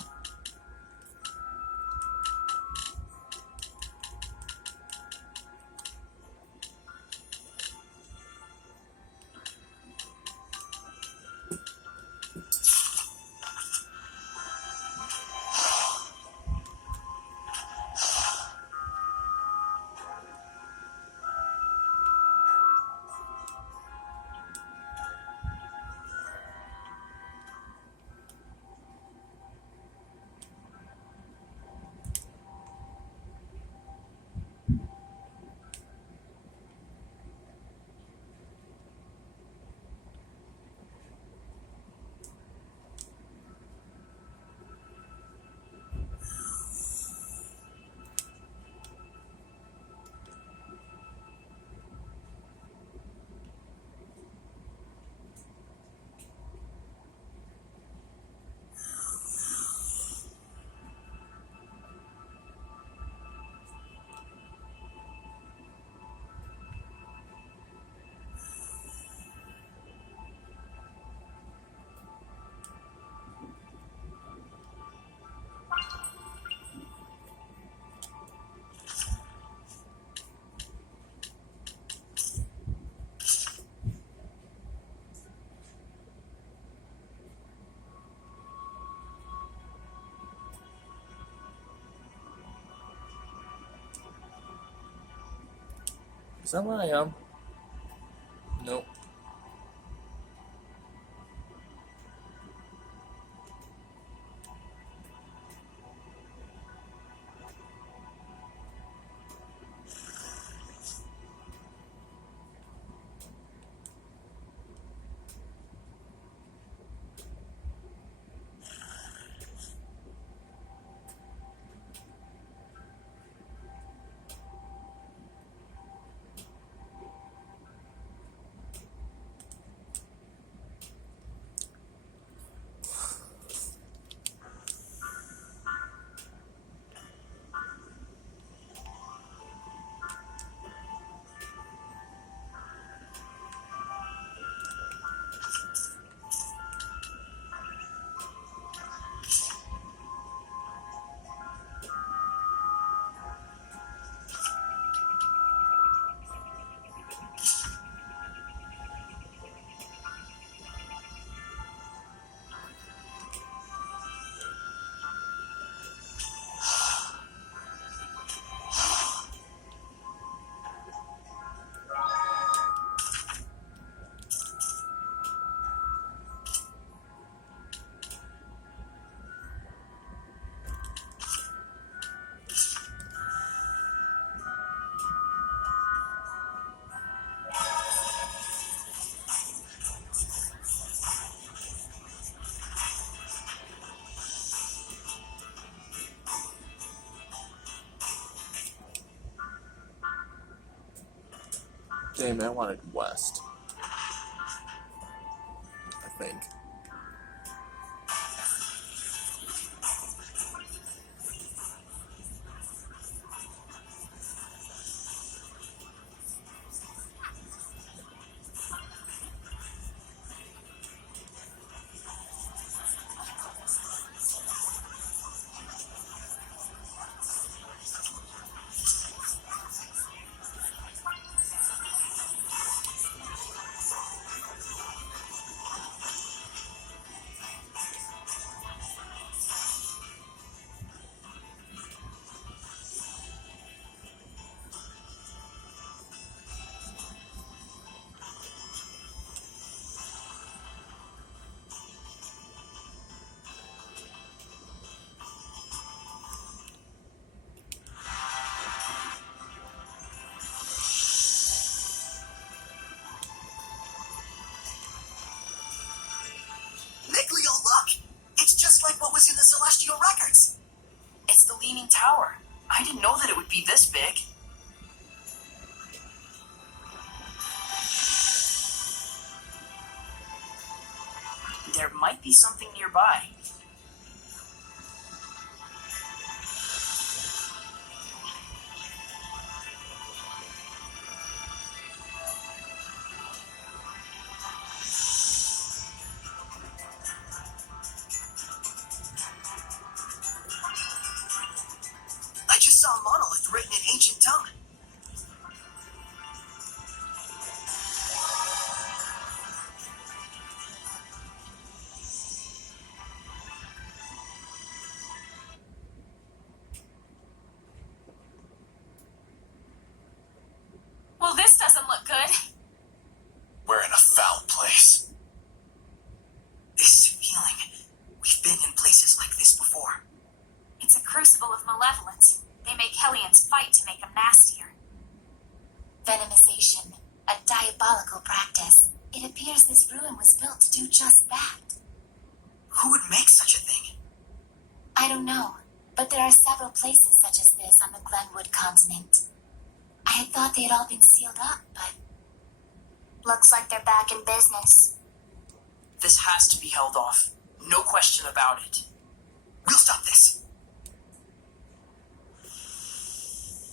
Is that where I am? Nope. Damn, I wanted west. I think. Niglio, look! It's just like what was in the Celestial Records. It's the Leaning Tower. I didn't know that it would be this big. There might be something nearby. I just saw a monolith written in ancient tongue. Well, this doesn't look good. We're in a foul place. This feeling. We've been in places like this before. It's a crucible of malevolence. They make Hellions fight to make them nastier. Venomization, a diabolical practice. It appears this ruin was built to do just that. Who would make such a thing? I don't know, but there are several places such as this on the Glenwood continent. I had thought they had all been sealed up, but Looks like they're back in business. This has to be held off. No question about it. We'll stop this.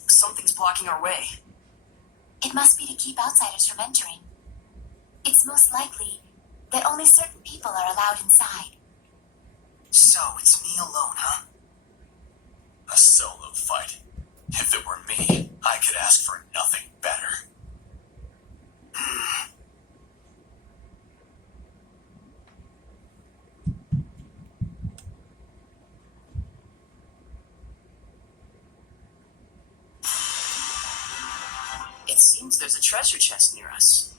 Something's blocking our way. it must be to keep outsiders from entering. It's most likely that only certain people are allowed inside. So it's me alone, huh? A solo fight. If it were me, I could ask for nothing better. It seems there's treasure chest near us.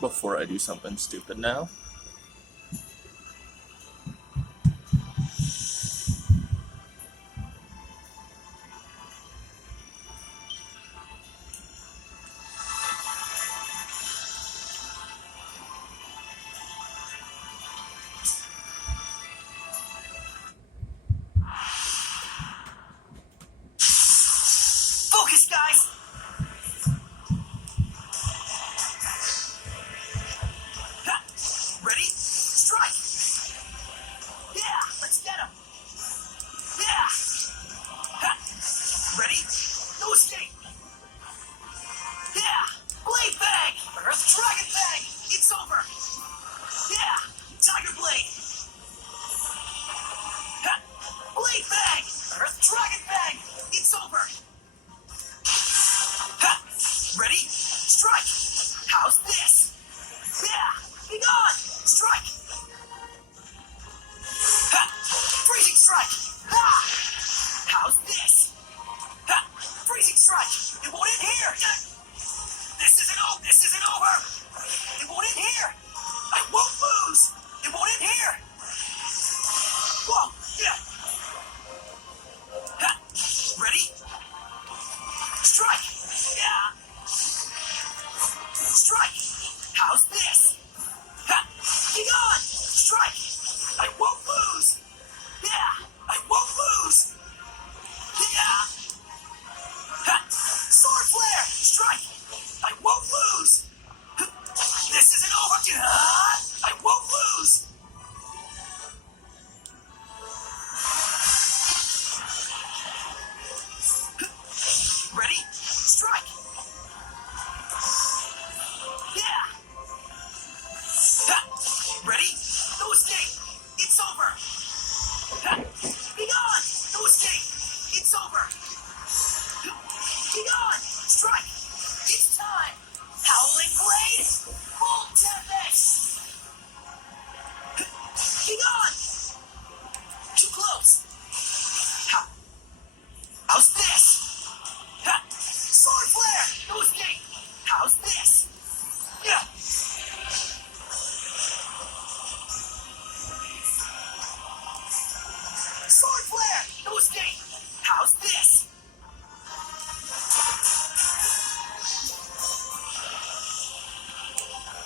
Before I do something stupid now. Focus, guys! Ha! Ready? Strike! Yeah! Let's get him! Yeah! Ha! Ready? No escape! Yeah! Blade Bang! Earth Dragon Bang! It's over! Yeah! Tiger Blade! Ha! Blade Bang! Earth Dragon Bang! It's over! Ha! Ready? Strike! How's this? Yeah! Be gone! Strike! Ha! Freezing strike! Ha! How's this? Ha! Freezing strike! It won't end here! This isn't over! It won't end here! I won't lose! It won't end here! Whoa! Yeah! Ha! Ready? Strike! Yeah! Strike! How's this? Ha! Be gone! Strike! I won't lose! Yeah! I won't lose! Yeah! Ha! Sword flare! Strike! I won't lose! This isn't over! I won't lose! Ready? Strike! Yeah! Ha! Ready? No escape! It's over! Ha! Be gone! No escape! It's over! Be gone! Strike! It's time! Howling Blade! Full Tempest! Be gone! Too close! How? How's this? Ha! Sword Flare! No escape! How's this? Yeah! Sword Flare! No escape! How's this?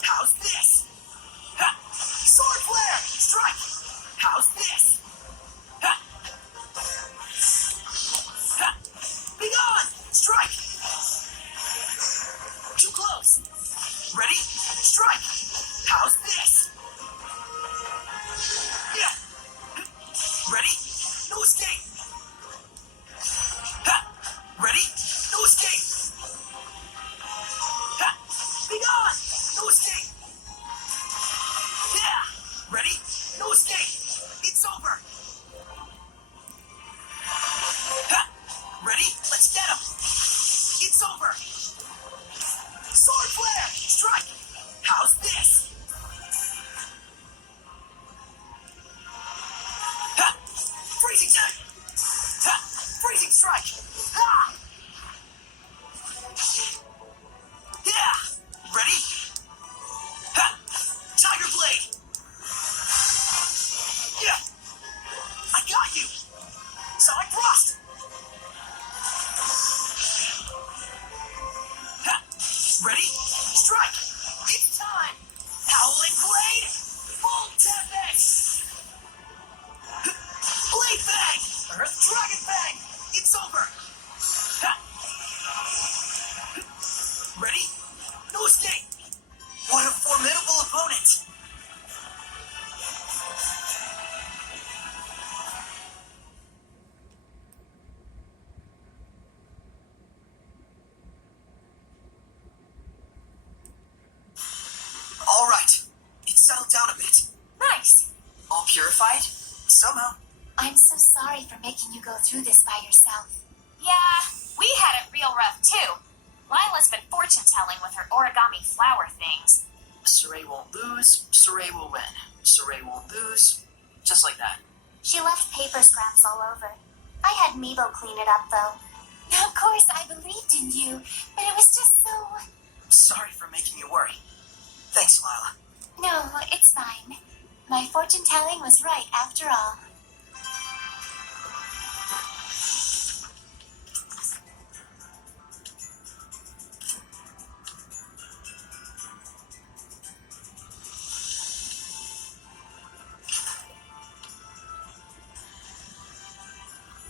How's this? Ha! Sword Flare! Strike! How's this? Ha! Ha! Be gone! Strike! Too close! Ready? Strike! How's this? Yeah! Ready? No escape! Ha! Ready? No escape! Ha! Be gone! No escape! Yeah! Ready? No escape! It's over! Ha! Ready? Let's get him! It's over! Sword Flare! Strike! How's this? Ha! Freezing strike! Ha! Freezing strike! Ha! Yeah! Ready? Ha! Tiger Blade! Yeah! I got you! Sonic Thrust! Ha! Ready? Strike! It's time! Howling Blade! Full Tempest! Blade Bang! Earth Dragon Bang! It's over! Ha! Ready? No escape! What a formidable opponent! All right. It's settled down a bit. Nice. All purified? Somehow. I'm so sorry for making you go through this by yourself. Yeah, we had it real rough too. Lila's been fortune telling with her origami flower things. Saray won't lose, Saray will win. Saray won't lose, just like that. She left paper scraps all over. I had Meebo clean it up, though. Of course, I believed in you, but it was just so... Sorry for making you worry. Thanks, Lila. No, it's fine. My fortune-telling was right after all.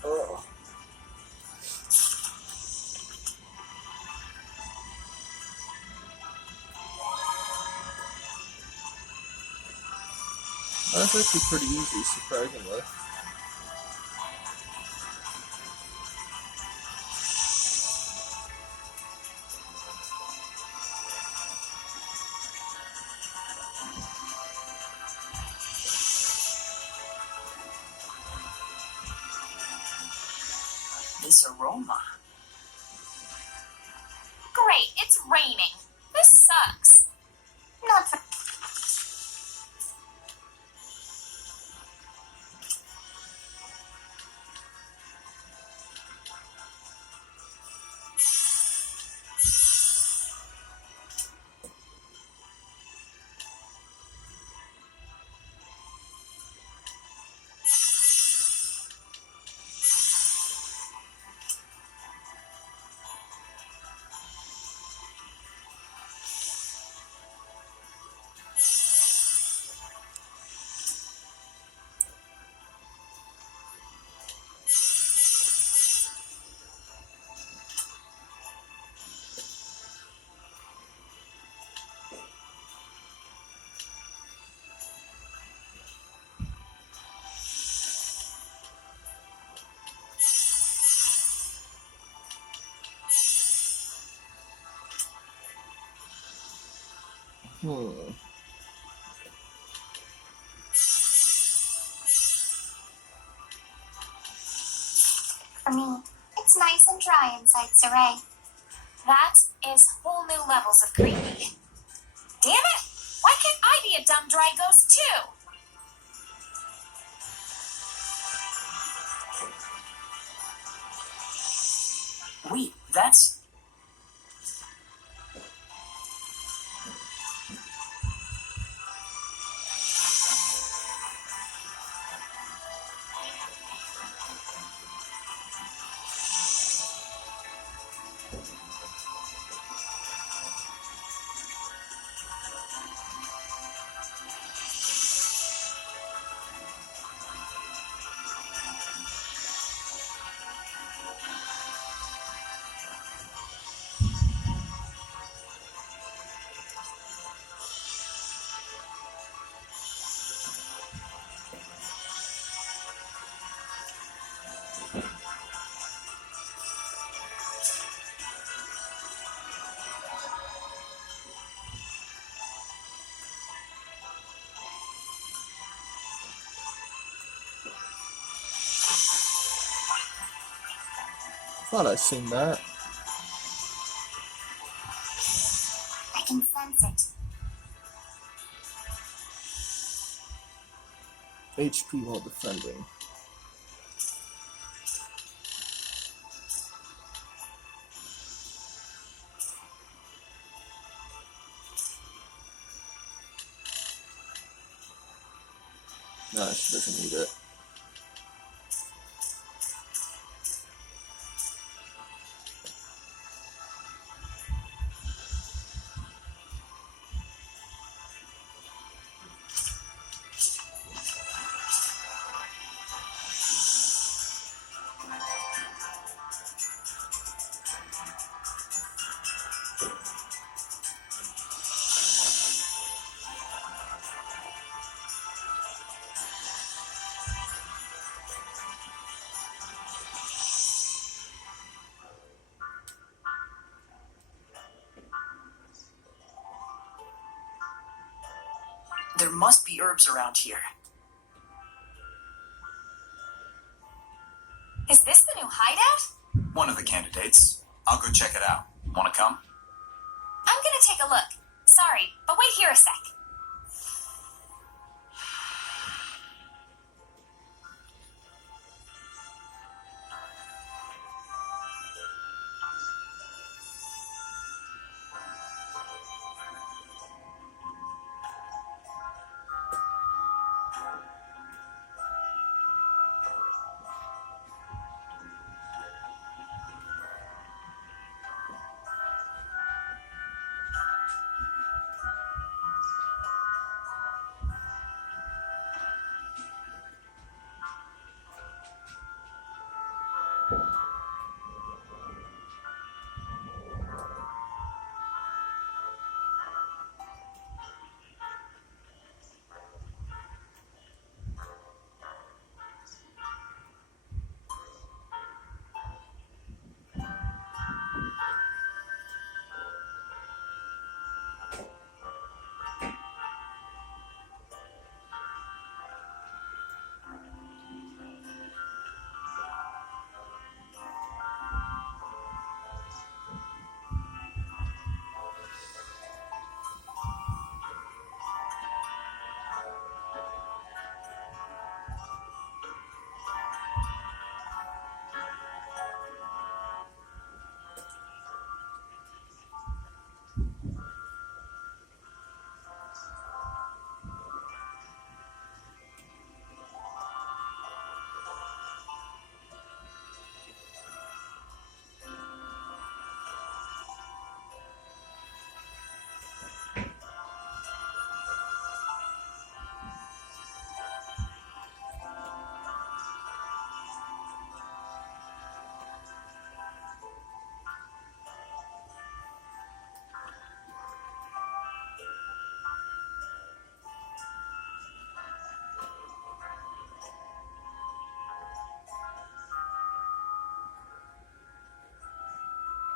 Oh. That's actually pretty easy, surprisingly. This aroma. Great, it's raining. This sucks. Not for... For me, it's nice and dry inside Saray. That is whole new levels of creepy. Damn it! Why can't I be a dumb dry ghost too? Wait, that's... Thought I seen that. I can sense it. HP while defending. Nah, she doesn't need it. There must be herbs around here. Is this the new hideout? One of the candidates. I'll go check it out. Want to come? I'm gonna take a look. sorry, but wait here a sec.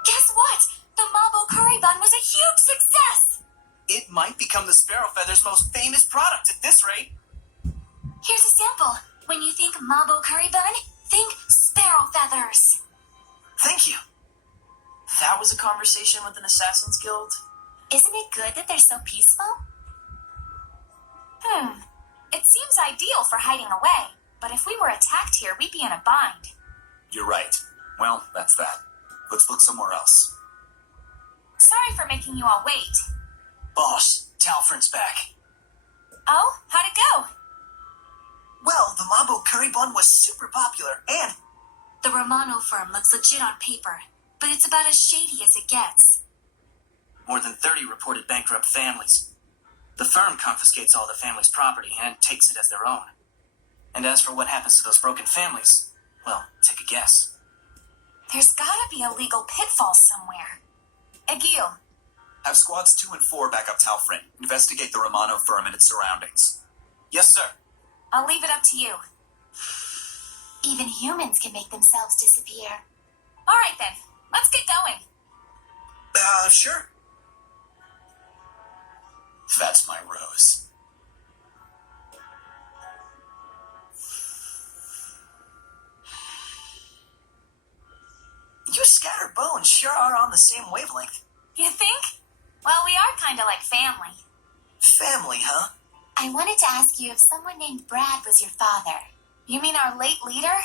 Guess what? The Mabo curry bun was a huge success! It might become the Sparrow Feather's most famous product at this rate. Here's a sample. When you think Mabo curry bun, think sparrow feathers. Thank you. That was a conversation with an Assassin's Guild? Isn't it good that they're so peaceful? It seems ideal for hiding away, but if we were attacked here, we'd be in a bind. You're right. Well, that's that. Let's look somewhere else. Sorry for making you all wait. Boss, Talfrin's back. Oh, how'd it go? Well, the Mabo curry bun was super popular, and The Romano firm looks legit on paper, but it's about as shady as it gets. more than 30 reported bankrupt families. The firm confiscates all the family's property and takes it as their own. And as for what happens to those broken families, well, take a guess. There's gotta be a legal pitfall somewhere. Egil, Have squads 2 and 4 back up Talfrin. Investigate the Romano firm and its surroundings. Yes, sir. I'll leave it up to you. Even humans can make themselves disappear. All right then, let's get going. Sure. That's my Rose. You scattered bones sure are on the same wavelength. You think? Well, we are kinda like family. Family, huh? I wanted to ask you if someone named Brad was your father. You mean our late leader?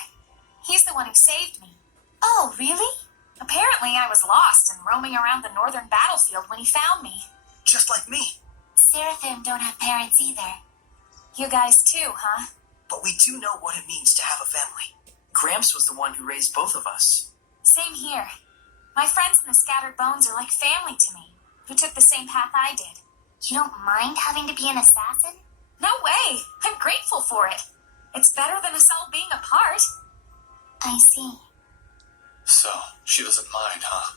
He's the one who saved me. Oh, really? Apparently I was lost and roaming around the northern battlefield when he found me. Just like me. Seraphim don't have parents either. You guys too, huh? But we do know what it means to have a family. Gramps was the one who raised both of us. Same here. My friends in the Scattered Bones are like family to me, who took the same path I did. You don't mind having to be an assassin? No way! I'm grateful for it. It's better than us all being apart. I see. So, she doesn't mind, huh?